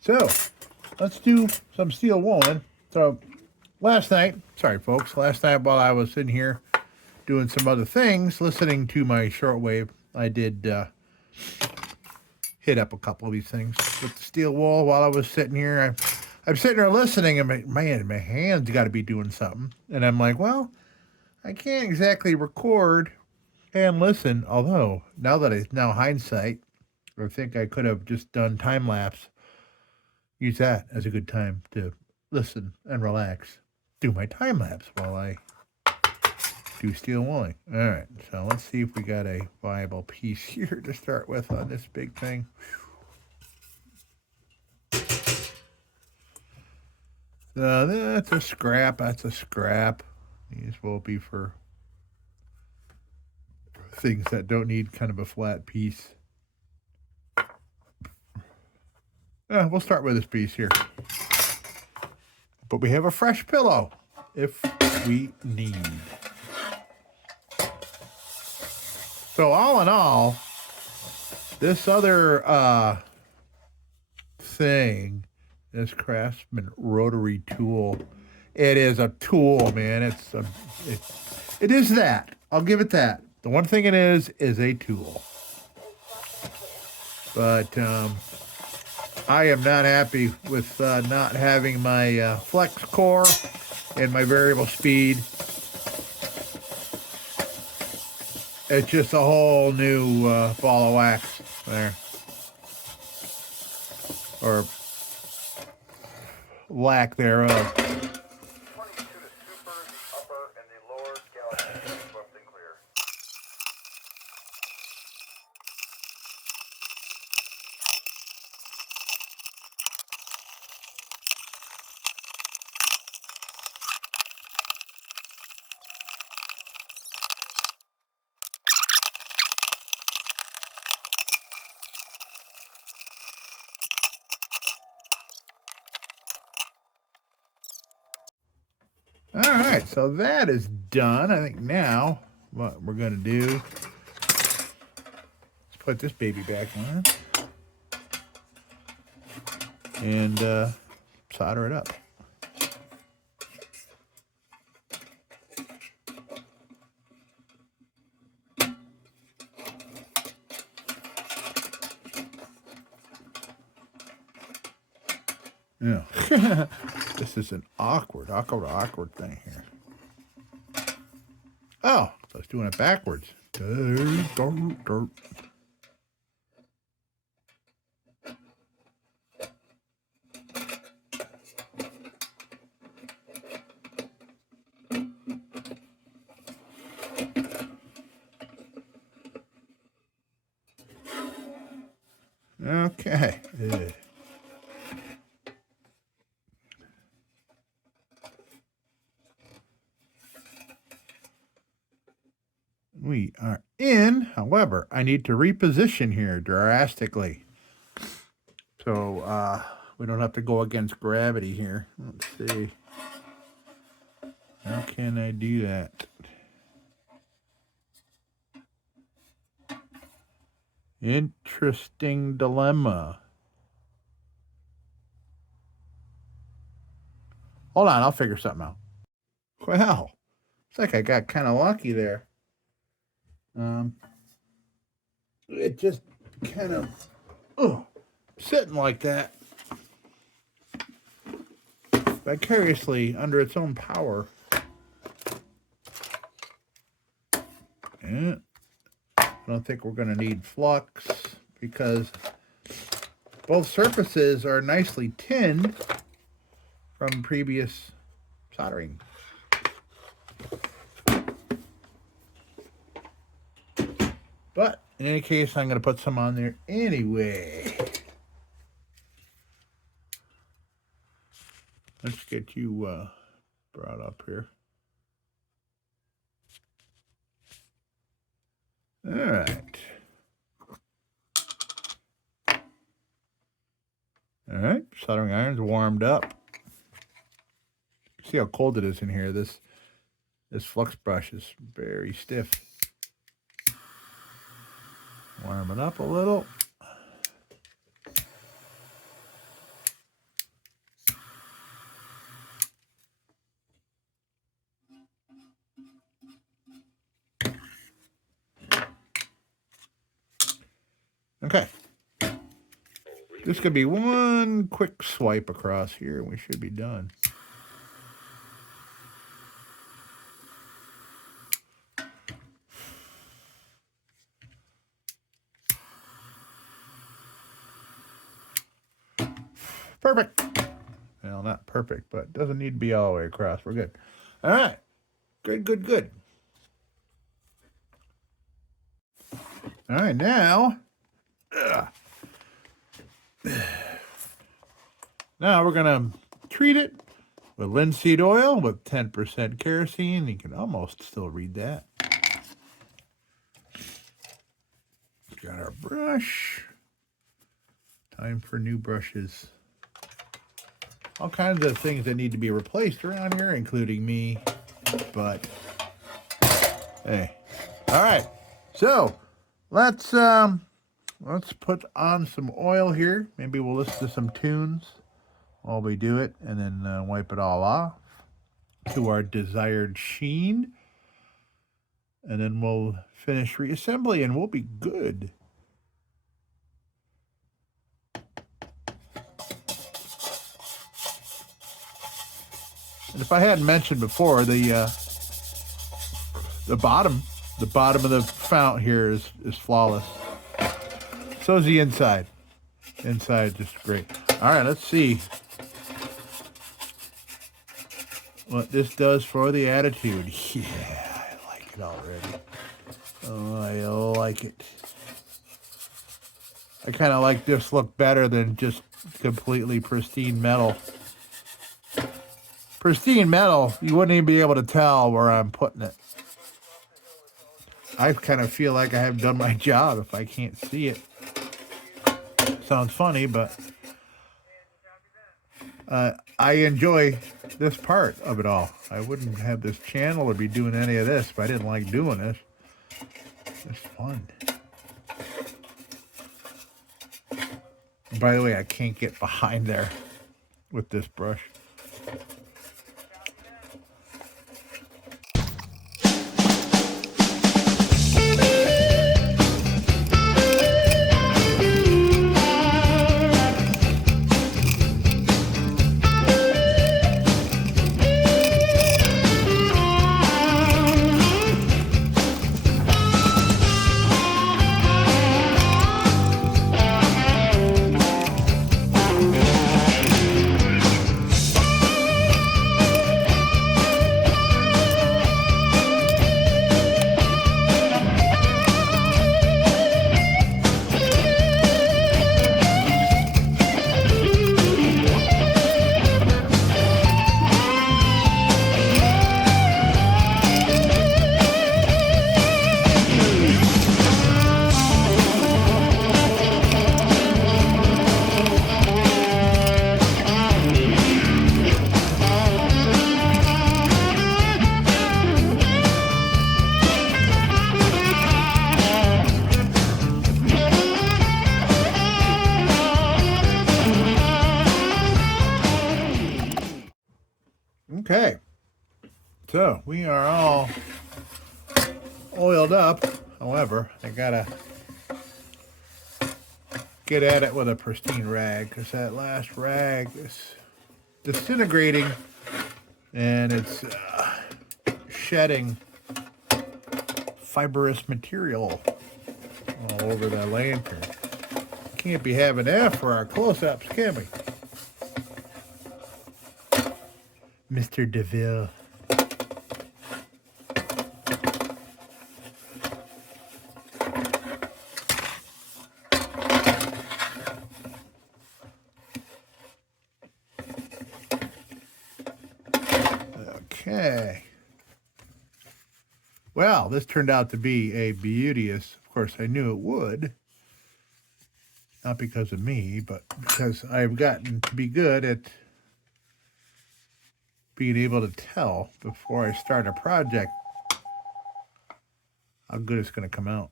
So, let's do some steel woolen. So, last night while I was sitting here doing some other things, listening to my shortwave, I did hit up a couple of these things with the steel wool while I was sitting here. I'm sitting there listening, and my hands got to be doing something. And I'm like, well, I can't exactly record and listen, although now hindsight, I think I could have just done time lapse. Use that as a good time to listen and relax. Do my time lapse while I do steel wooling. All right, so let's see if we got a viable piece here to start with on this big thing. So that's a scrap. These will be for things that don't need kind of a flat piece. We'll start with this piece here. But we have a fresh pillow if we need. So all in all, this other thing, this Craftsman rotary tool, it is a tool, man. It is that. I'll give it that. The one thing it is a tool. But I am not happy with not having my flex core and my variable speed. It's just a whole new ball of wax there. Or lack thereof. All right, so that is done. I think now what we're going to do is put this baby back on and solder it up. Yeah. This is an awkward thing here. Oh, so I was doing it backwards. Dirt. Okay. We are in. However, I need to reposition here drastically. So we don't have to go against gravity here. Let's see. How can I do that? Interesting dilemma. Hold on, I'll figure something out. Well, it's like I got kind of lucky there. It just kind of sitting like that, vicariously under its own power. Yeah. I don't think we're going to need flux because both surfaces are nicely tinned from previous soldering. But in any case, I'm going to put some on there anyway. Let's get you brought up here. All right. All right, soldering iron's warmed up. See how cold it is in here. This flux brush is very stiff. Warm it up a little. Okay. This could be one quick swipe across here and we should be done. Perfect. Well, not perfect, but it doesn't need to be all the way across. We're good. All right. Good. All right, now we're going to treat it with linseed oil with 10% kerosene. You can almost still read that. Got our brush. Time for new brushes. All kinds of things that need to be replaced around here, including me. But hey, all right. So let's put on some oil here. Maybe we'll listen to some tunes while we do it, and then wipe it all off to our desired sheen, and then we'll finish reassembly, and we'll be good. And if I hadn't mentioned before, the bottom of the fount here is flawless. So is the inside. Inside just great. All right, let's see what this does for the attitude. Yeah, I like it already. Oh, I like it. I kind of like this look better than just completely pristine metal. Pristine metal, you wouldn't even be able to tell where I'm putting it. I kind of feel like I haven't done my job if I can't see it. Sounds funny, but I enjoy this part of it all. I wouldn't have this channel or be doing any of this if I didn't like doing this. It's fun. By the way, I can't get behind there with this brush. Okay, so we are all oiled up. However, I gotta get at it with a pristine rag because that last rag is disintegrating and it's shedding fibrous material all over the lantern. Can't be having that for our close-ups, can we? Mr. DeVille. Okay. Well, this turned out to be a beauteous. Of course, I knew it would. Not because of me, but because I've gotten to be good at being able to tell before I start a project how good it's going to come out.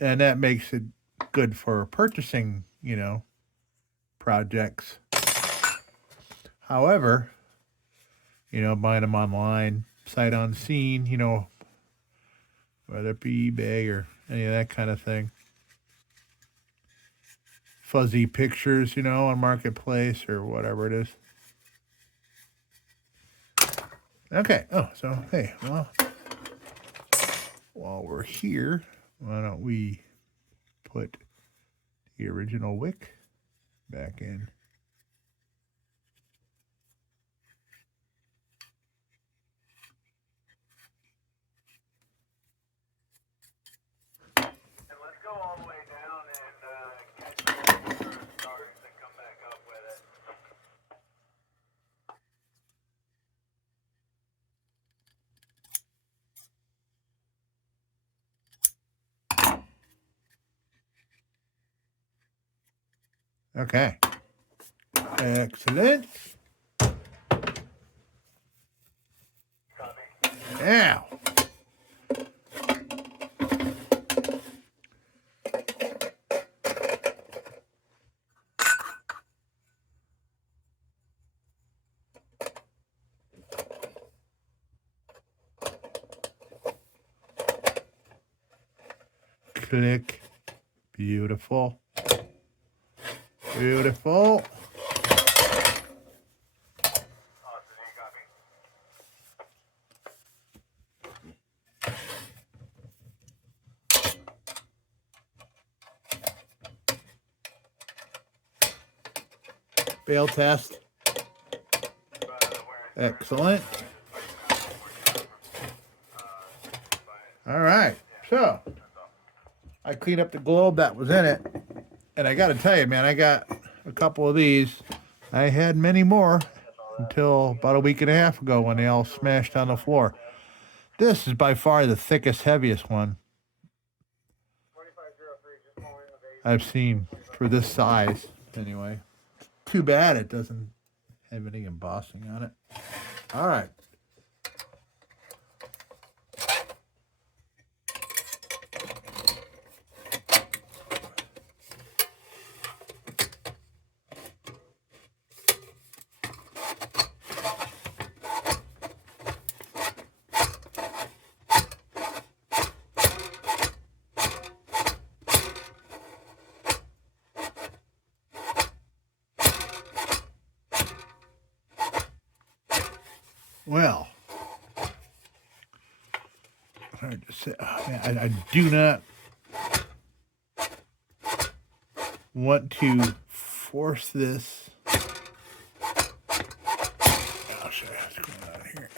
And that makes it good for purchasing, projects. However, buying them online, sight unseen, whether it be eBay or any of that kind of thing. Fuzzy pictures, on Marketplace or whatever it is. Okay. Oh, so, hey, well, while we're here, why don't we put the original wick back in. Okay. Excellent. Now. Click. Beautiful. Beautiful. Fail test. Excellent. All right. So I cleaned up the globe that was in it. And I got to tell you, man, I got a couple of these. I had many more until about a week and a half ago when they all smashed on the floor. This is by far the thickest, heaviest one I've seen for this size, anyway. Too bad it doesn't have any embossing on it. All right. Well, hard to say. Oh, man, I do not want to force this. I'll show you what's going on here.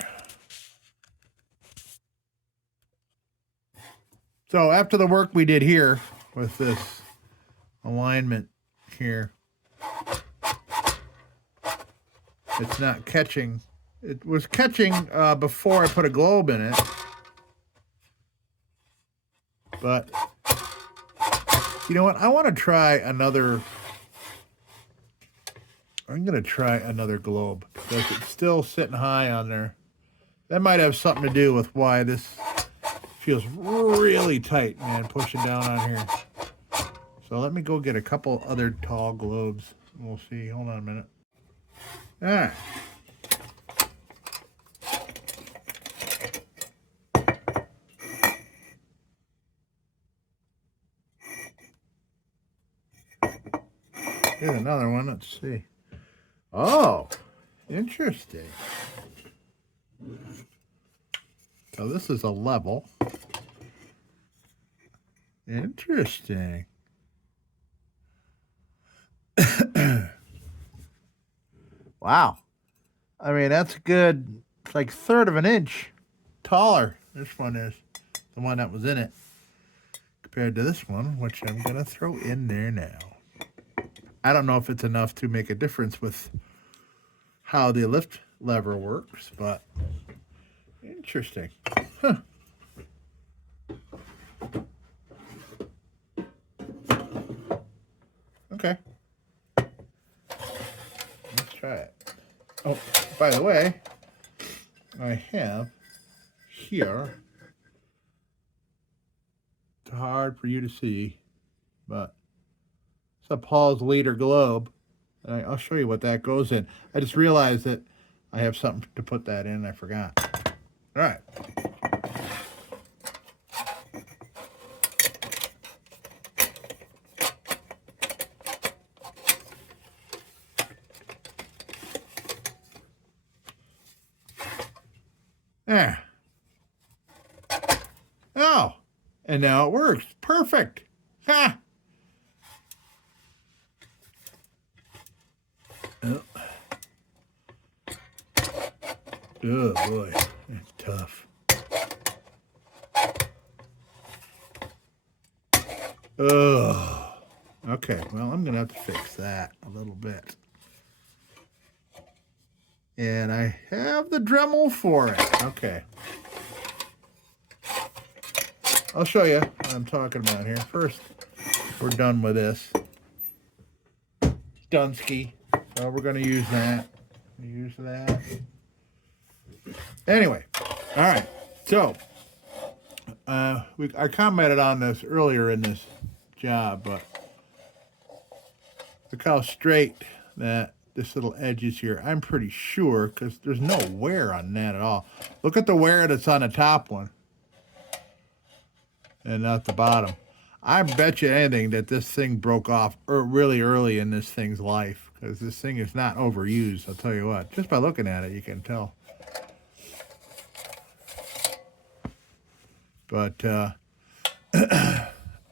So after the work we did here with this alignment here, it's not catching. It was catching before I put a globe in it. But you know what? I want to try another. I'm going to try another globe because it's still sitting high on there. That might have something to do with why this feels really tight, man, pushing down on here. So let me go get a couple other tall globes. We'll see. Hold on a minute. All right. Here's another one. Let's see. Oh, interesting. So this is a level. Interesting. Wow. I mean, that's good. It's like 1/3 of an inch taller. This one is the one that was in it compared to this one, which I'm going to throw in there now. I don't know if it's enough to make a difference with how the lift lever works, but interesting. Huh. Okay. Let's try it. Oh, by the way, I have here, it's hard for you to see, but it's a Paul's Leader globe. I'll show you what that goes in. I just realized that I have something to put that in. I forgot. All right. There. Oh, and now it works. Perfect. Ha! Oh. Oh boy, that's tough. Oh, okay. Well, I'm gonna have to fix that a little bit. And I have the Dremel for it. Okay. I'll show you what I'm talking about here. First, we're done with this. Dunsky. So we're going to use that. Use that. Anyway. All right. So, I commented on this earlier in this job, but look how straight that this little edge is here. I'm pretty sure, because there's no wear on that at all. Look at the wear that's on the top one. And not the bottom. I bet you anything that this thing broke off really early in this thing's life, because this thing is not overused, I'll tell you what. Just by looking at it, you can tell. But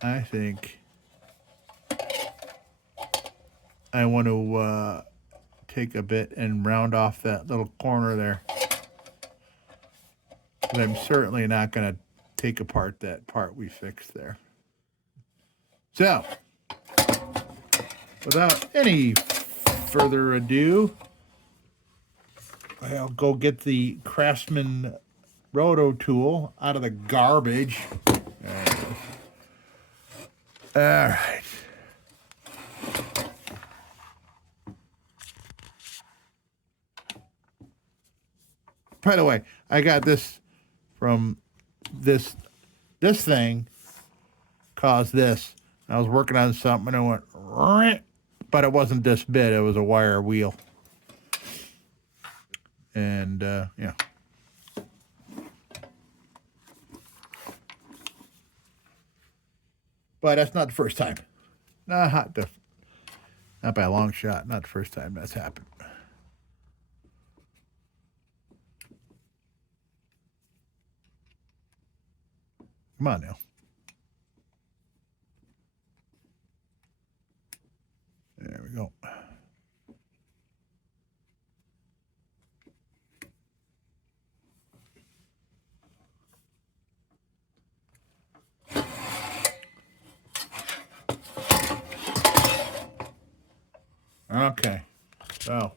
I think I want to take a bit and round off that little corner there. But I'm certainly not going to take apart that part we fixed there. So, without any further ado, I'll go get the Craftsman roto tool out of the garbage. All right. By the way, I got this from this thing caused this. I was working on something and it went, but it wasn't this bit. It was a wire wheel. And, yeah. But that's not the first time. Not by a long shot. Not the first time that's happened. Come on now. There we go. Okay, so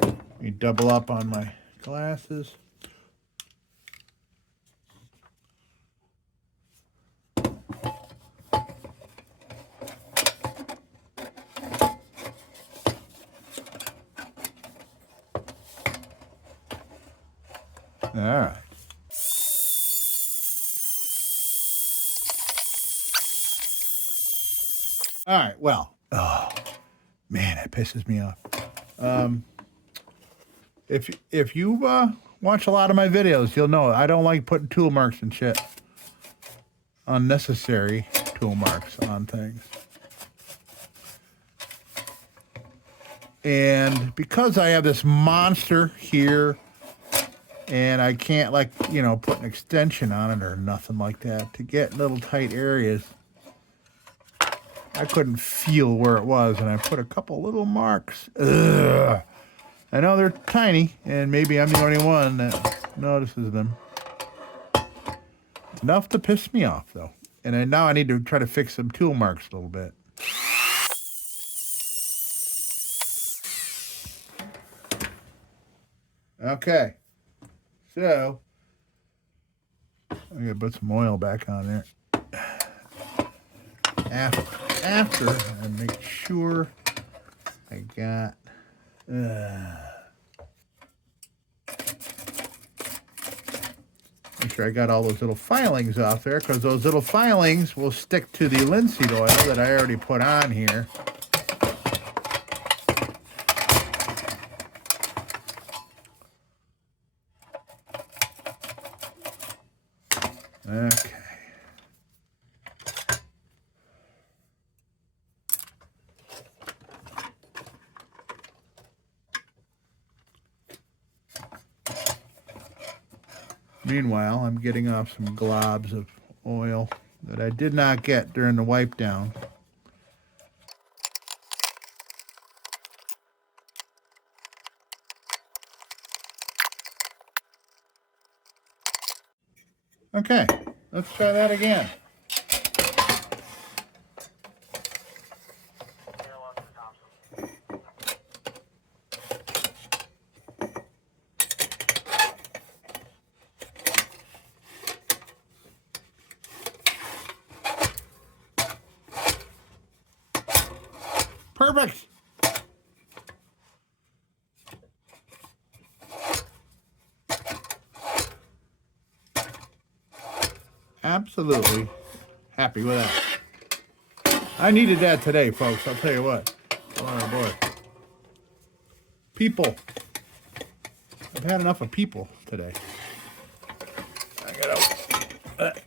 let me double up on my glasses. All right. All right, well, oh, man, that pisses me off. If you watch a lot of my videos, you'll know I don't like putting tool marks and shit. Unnecessary tool marks on things. And because I have this monster here, and I can't, like, you know, put an extension on it or nothing like that to get little tight areas, I couldn't feel where it was, and I put a couple little marks. Ugh. I know they're tiny, and maybe I'm the only one that notices them. It's enough to piss me off, though. And now I need to try to fix some tool marks a little bit. Okay. So, I'm going to put some oil back on there. After I make sure I got make sure I got all those little filings off there, because those little filings will stick to the linseed oil that I already put on here. Okay. Meanwhile, I'm getting off some globs of oil that I did not get during the wipe down. Okay, let's try that again. Perfect. Absolutely happy with that. I needed that today, folks. I'll tell you what. Oh boy. People. I've had enough of people today. I gotta.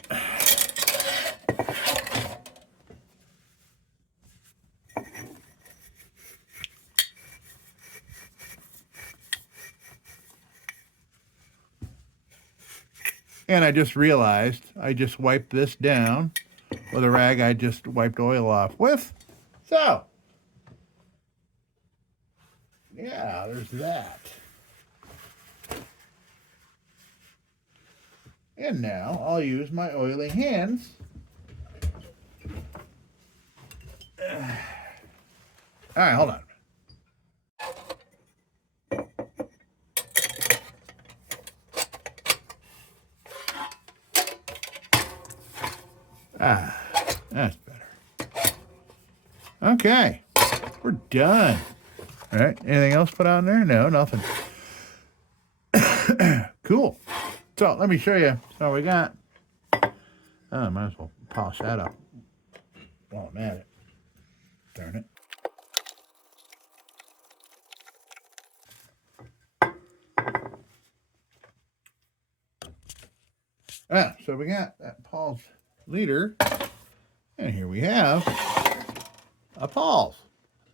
And I just realized I just wiped this down with a rag I just wiped oil off with. So, yeah, there's that. And now I'll use my oily hands. All right, hold on. Ah, that's better. Okay, we're done. All right, anything else put on there? No, nothing. Cool. So let me show you what we got. Oh, I might as well polish that up while I'm at it. Darn it. So we got that Paul's leader, and here we have a Paul's.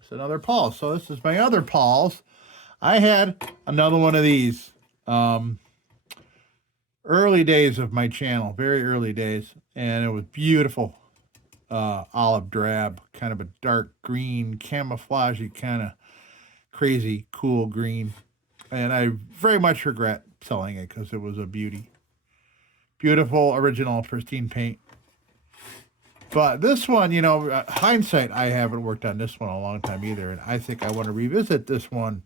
It's another Paul's. So this is my other Paul's. I had another one of these Um, Early days of my channel, very early days, and it was beautiful. Olive drab, kind of a dark green, camouflagey, kind of crazy, cool green. And I very much regret selling it because it was a beauty. Beautiful, original, pristine paint. But this one, hindsight, I haven't worked on this one a long time either. And I think I want to revisit this one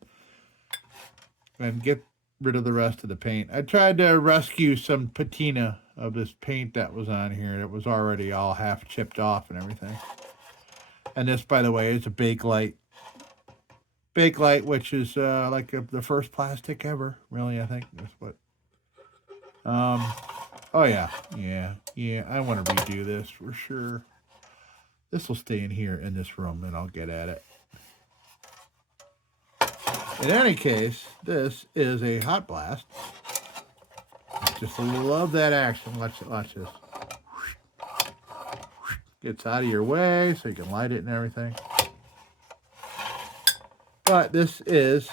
and get rid of the rest of the paint. I tried to rescue some patina of this paint that was on here. It was already all half chipped off and everything. And this, by the way, is a Bakelite. Bakelite, which is the first plastic ever, really, I think. That's what. Oh, yeah. I want to redo this for sure. This will stay in here in this room, and I'll get at it. In any case, this is a hot blast. Just love that action. Watch this. Gets out of your way so you can light it and everything. But this is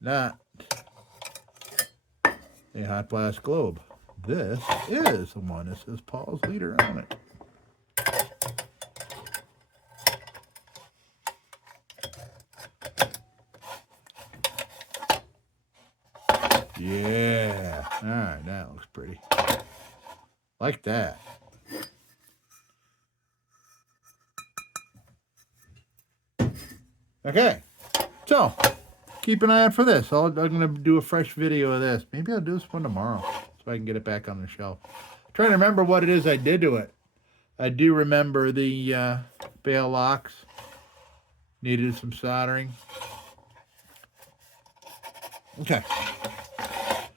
not a hot blast globe. This is the one that says Paul's Leader on it. Yeah. All right, that looks pretty. Like that. Okay. So, keep an eye out for this. I'm going to do a fresh video of this. Maybe I'll do this one tomorrow so I can get it back on the shelf. I'm trying to remember what it is I did to it. I do remember the bail locks needed some soldering. Okay.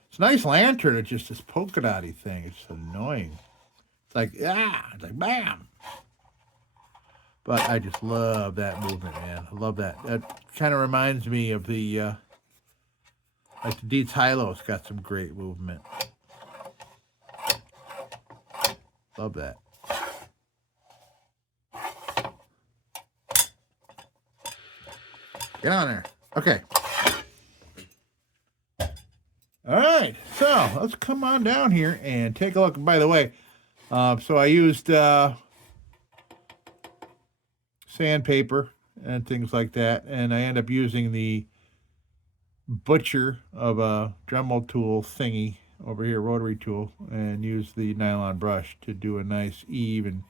It's a nice lantern. It's just this polka dotty thing. It's annoying. It's like, it's like bam. But I just love that movement, man. I love that. That kind of reminds me of the Dietz Hylo's got some great movement. Love that. Get on there. Okay. All right. So let's come on down here and take a look. By the way, so I used sandpaper and things like that, and I end up using the butcher of a Dremel tool thingy over here, rotary tool, and use the nylon brush to do a nice even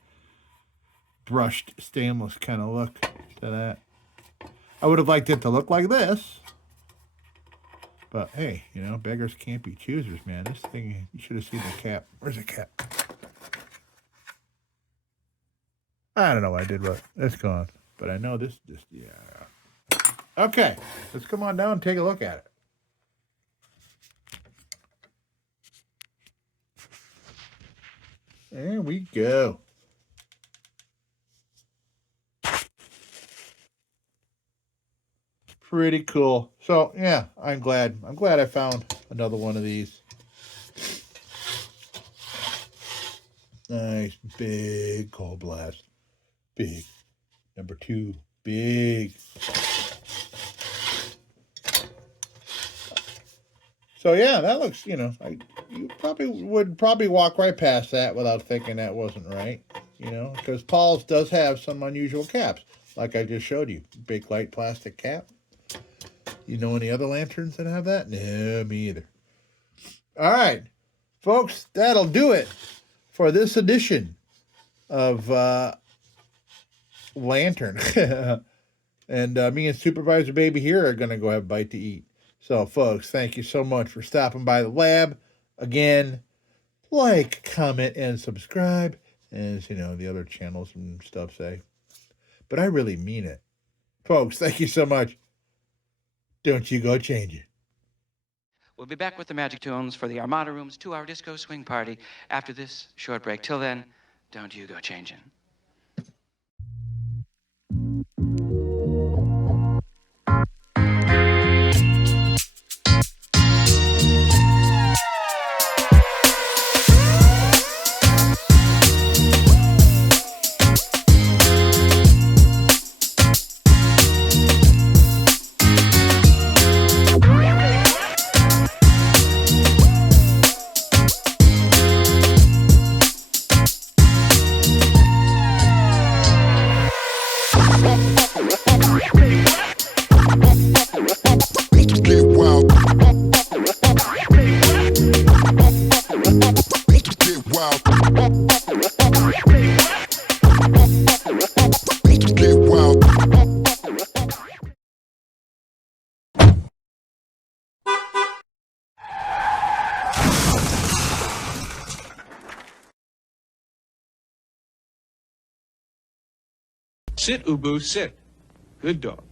brushed stainless kind of look to that. I would have liked it to look like this, but hey, beggars can't be choosers, man. This thing, you should have seen the cap. Where's the cap? I don't know what I did, but it's gone. But I know this, yeah. Okay, let's come on down and take a look at it. There we go. Pretty cool. So, yeah, I'm glad I found another one of these. Nice, big cold blast. Big. Number 2, big. So yeah, that looks, you would probably walk right past that without thinking that wasn't right, because Paul's does have some unusual caps, like I just showed you. Big light plastic cap. You know any other lanterns that have that? No, me either. All right, folks, that'll do it for this edition of Lantern. And me and Supervisor Baby here are going to go have a bite to eat. So, folks, thank you so much for stopping by the lab. Again, like, comment, and subscribe, as, the other channels and stuff say. But I really mean it. Folks, thank you so much. Don't you go change it. We'll be back with the Magic Tunes for the Armada Room's 2-hour disco swing party after this short break. Till then, don't you go changing. Sit, Ubu, sit. Good dog.